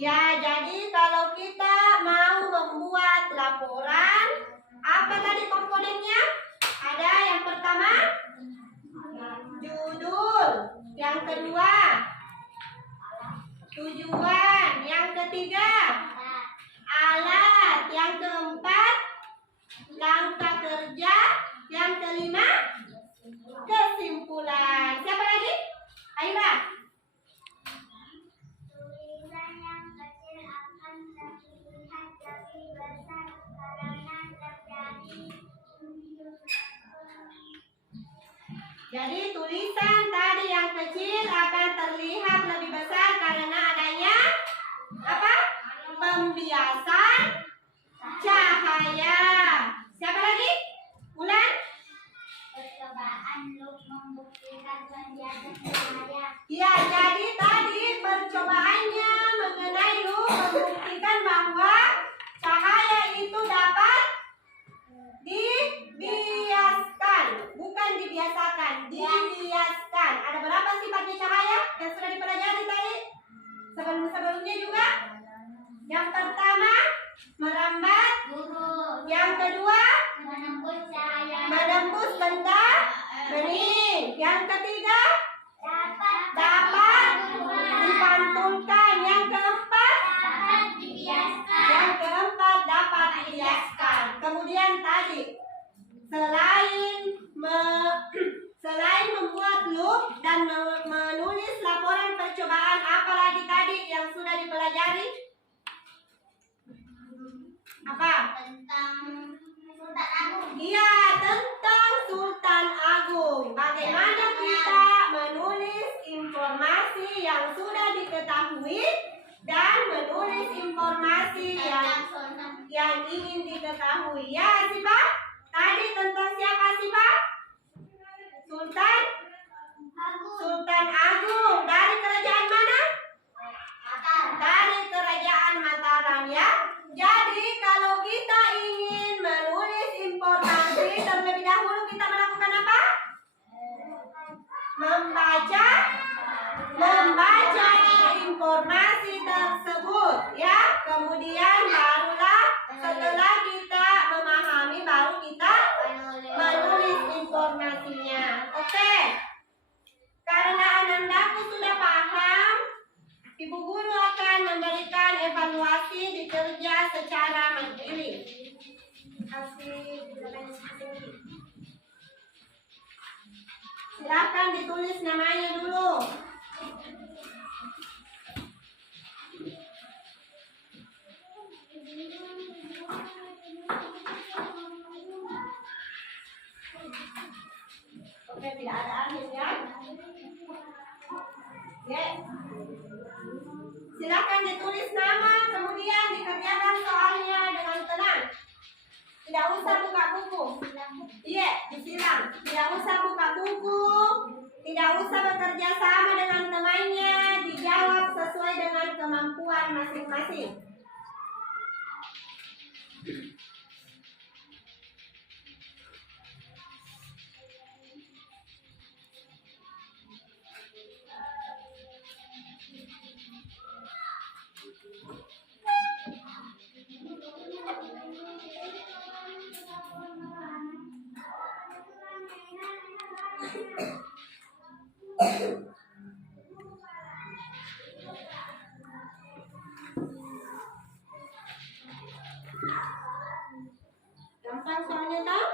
Ya, jadi kalau kita mau membuat laporan, apa tadi komponennya? Ada yang pertama, judul. Yang kedua, tujuan. Yang ketiga, alat. Yang keempat, langkah kerja. Yang kelima, kesimpulan. Siapa lagi? Aira. Tulisan yang kecil akan terlihat lebih besar karena terjadi. Jadi tulisan tadi yang kecil akan terlihat lebih besar karena adanya apa? Pembiasan cahaya. Siapa lagi? Ulan? Percobaan Luke membuktikan pembiasan cahaya. Ya, jadi tadi percobaannya mengenai Luke membuktikan bahwa cahaya itu dapat dibiaskan, bukan dibiasakan, dibiaskan. Ada berapa sifatnya cahaya yang sudah dipelajari tadi? Sebelum-sebelumnya juga. Yang pertama, merambat. Yang kedua, menembus benda bening. Yang ketiga, dapat dipantulkan. Yang keempat, dapat dibiaskan. Kemudian tadi, selain membuat loop dan menulis laporan percobaan, apa lagi tadi yang sudah dipelajari? Apa? Tentang Sultan Agung. Iya, tentang Sultan Agung. Bagaimana kita menulis informasi yang sudah diketahui dan menulis informasi yang ingin diketahui. Ya, Sipa? Tadi tentang siapa, Sipa? Sultan Agung. Dari kerajaan mana? Dari kerajaan Mataram, ya. Jadi kalau kita ingin menulis informasi, terlebih dahulu kita melakukan apa? Membaca informasi tersebut, ya. Kemudian barulah setelah kita memahami, baru kita menulis informasinya. Oke. Karena anandaku sudah paham, Ibu Guru akan memberikan evaluasi di kerja secara mandiri. Silakan ditulis namanya dulu. Oke, tidak ada angin ya. Oke. Silakan ditulis nama, kemudian dikerjakan soalnya dengan tenang. Tidak usah buka buku. Iya, disilang. Tidak usah buka buku. Tidak usah bekerja sama dengan temannya. Dijawab sesuai dengan kemampuan masing-masing. Gampang soalnya tahu?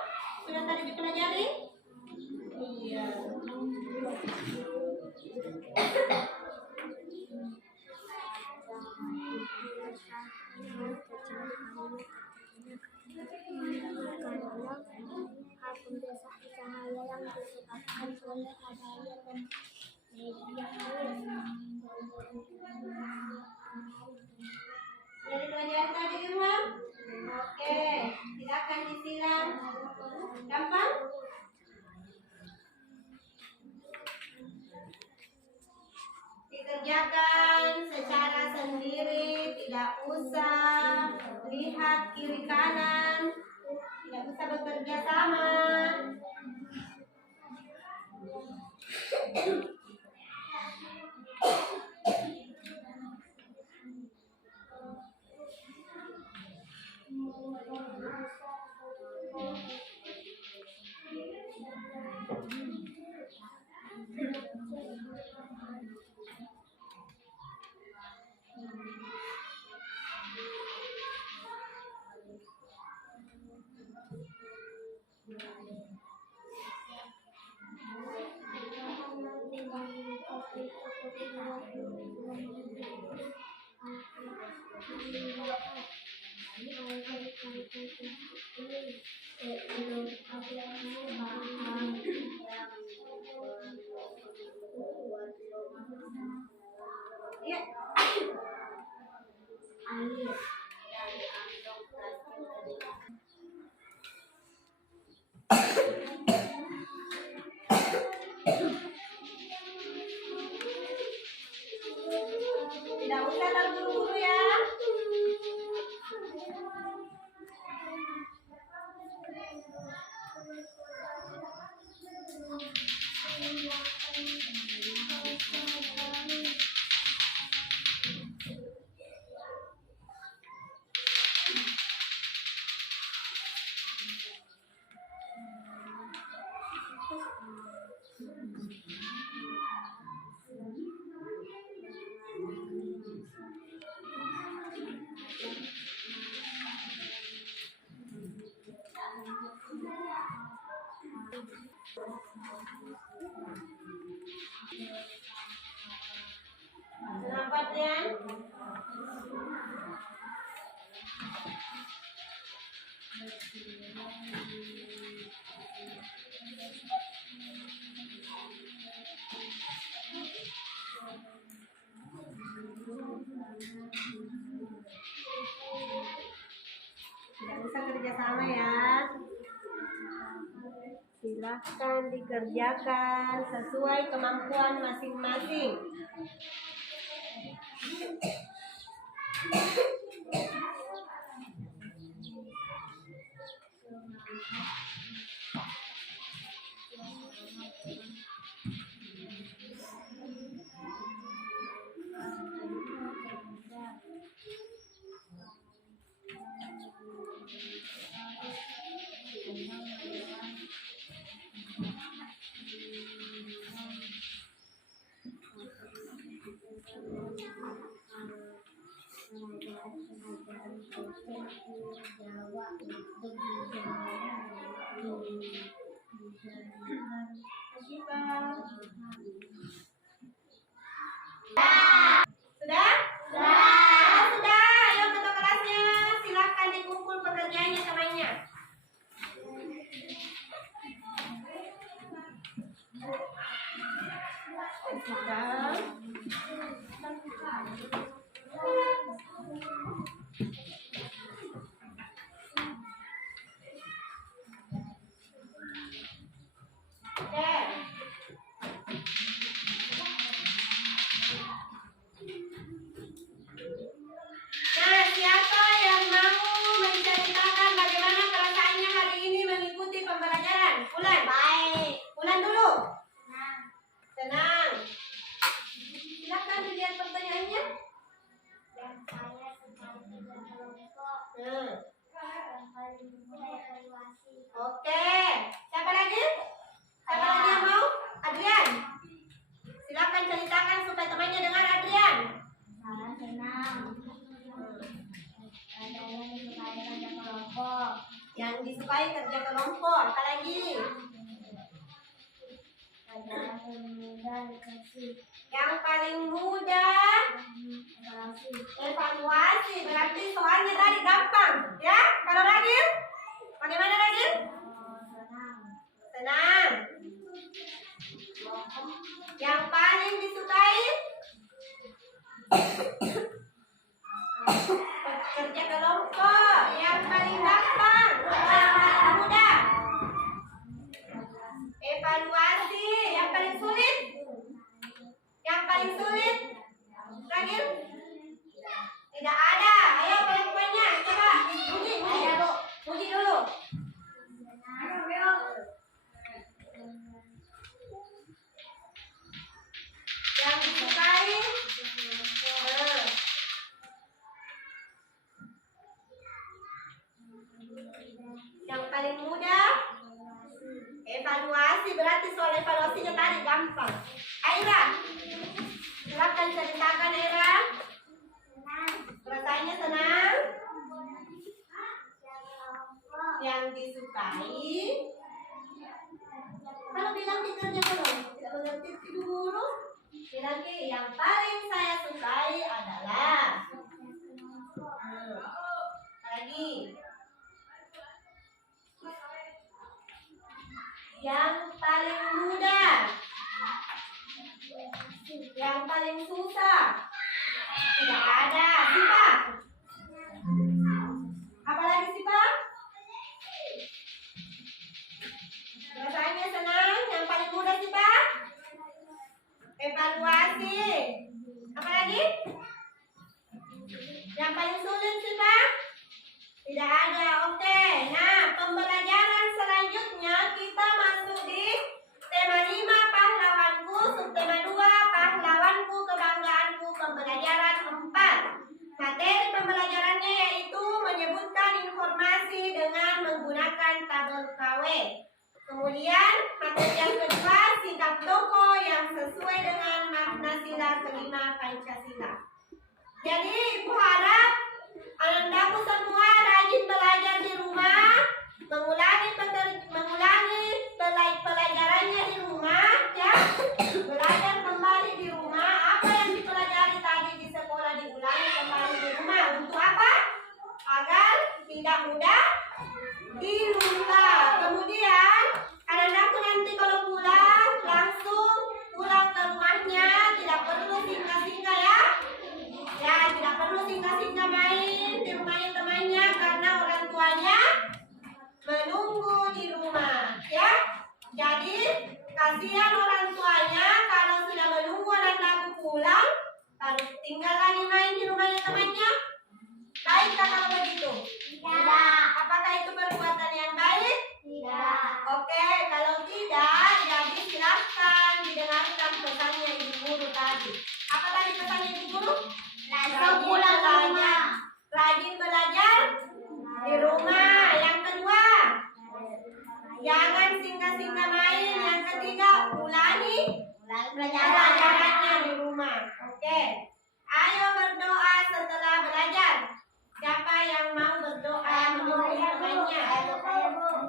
Sudah tadi dipelajari? Iya. Pembiasaan cahaya yang disebabkan oleh adanya media. Sudah dipelajari tadi Irwan? Oke, silakan disilang. Gampang? Dikerjakan secara sendiri, tidak usah lihat kiri kanan, tidak usah bekerja sama. Iya. Air dari amplop plastik tadi. Tidak usah terburu-buru ya. Selamat ya. Tidak bisa kerjasama ya. Silahkan dikerjakan sesuai kemampuan masing-masing. Sudah? Kalau sudah, ayo ketua kelasnya. Silakan dikumpul pekerjaannya temannya. Sudah. Oke. Nah, siapa yang mau menceritakan bagaimana perasaannya hari ini mengikuti pembelajaran? Ulan. Baik. Ulan dulu. Nah, Tenang. Silakan dilihat pertanyaannya. yang saya sekali kelompok Hmm. yang paling mudah evaluasi. Oke. Siapa lagi? Siapa lagi yang mau? Adrian. Silakan ceritakan supaya temannya dengar, Adrian. Saya senang ada yang disukai kerja kelompok. Yang disukai kerja kelompok. Apa lagi? Ada yang paling mudah dikasih Yang paling mudah evaluasi. evaluasi. Berarti soalnya tadi gampang, ya? Kalau Ragil? Bagaimana Ragil? Senang Senang. Yang paling disukai kerja kelompok. Yang paling gampang atau yang paling mudah? Evaluasi. Yang paling sulit? Yang paling sulit? Ragil? Tidak ada. Ayo poin-poinnya. Coba. Puji. Puji dulu. Yang disukai yang paling mudah evaluasi. Berarti soal evaluasinya tadi gampang. Aira, silakan ceritakan Aira. Perasaannya senang. Yang disukai. Kalau bilang di kerja kelompok tidak mengerti dulu. Bilang yang paling saya sukai adalah Lagi. Yang paling mudah. Yang paling susah. Tidak ada. Siapa? Apa lagi Siapa? Rasanya senang. Yang paling mudah Siapa? Evaluasi. Apa lagi? Yang paling sulit Siapa? Tidak ada. Oke. Nah, pembelajaran selanjutnya kita masuk di tema 5 pahlawanku, subtema 2 pahlawanku, kebanggaanku, pembelajaran 4. Materi pembelajarannya yaitu menyebutkan informasi dengan menggunakan tabel KW. Kemudian materi yang kedua, sikap tokoh yang sesuai dengan makna sila kelima Pancasila. Jadi Ibu harap anandaku semua rajin belajar di rumah, mengulangi pelajarannya di rumah, ya. Belajar kembali di rumah, apa yang dipelajari tadi di sekolah diulangi kembali di rumah. Untuk apa? Agar tidak mudah dilupa. Kemudian anandaku nanti kalau pulang langsung pulang ke rumahnya, tidak perlu singgah-singgah ya. Ya, tidak perlu singgah-singgah main di rumahnya temannya karena orang tuanya menunggu di rumah, ya. Jadi, kasihan orang tuanya kalau sudah menunggu anakku pulang, harus tinggal lagi main di rumahnya temannya. Baikkah kalau begitu? Tidak. Apakah itu perbuatan yang baik? Tidak. Oke, kalau tidak, jadi silakan didengarkan pesannya ibu guru tadi. Apa tadi pesannya ibu guru? Langsung pulang ke rumah. Rajin belajar di rumah. Yang kedua, jangan singgah-singgah main. Yang ketiga, ulangi pelajarannya di rumah. Oke. Ayo berdoa setelah belajar. Siapa yang mau berdoa menemui temannya?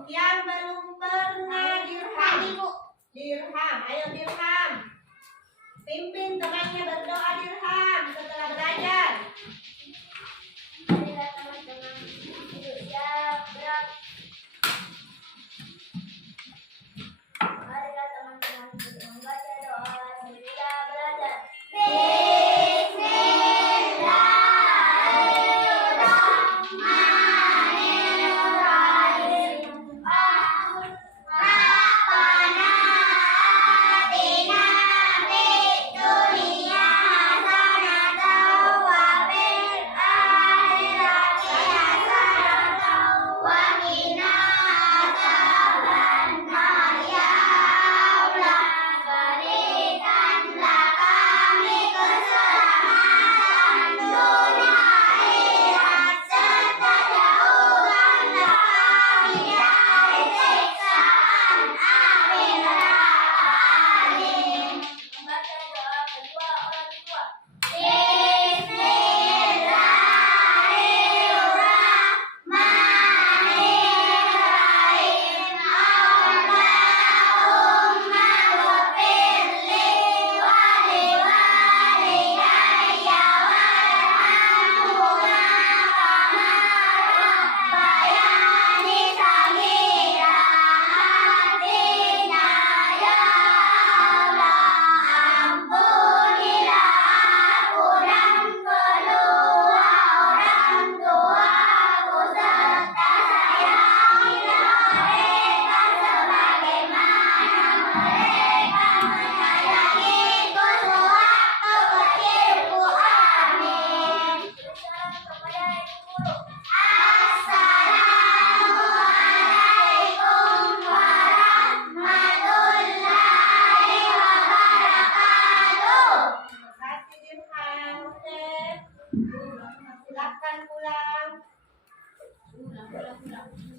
Yang belum pernah dirham. Dirham. Ayo dirham. Pimpin temannya berdoa dirham setelah belajar. Marilah teman-teman duduk siap gerak. Marilah teman-teman duduk membaca doa sesudah belajar. Membaca doa kedua orang tua. Kasih dirham. Oke. Silakan pulang. Pulang.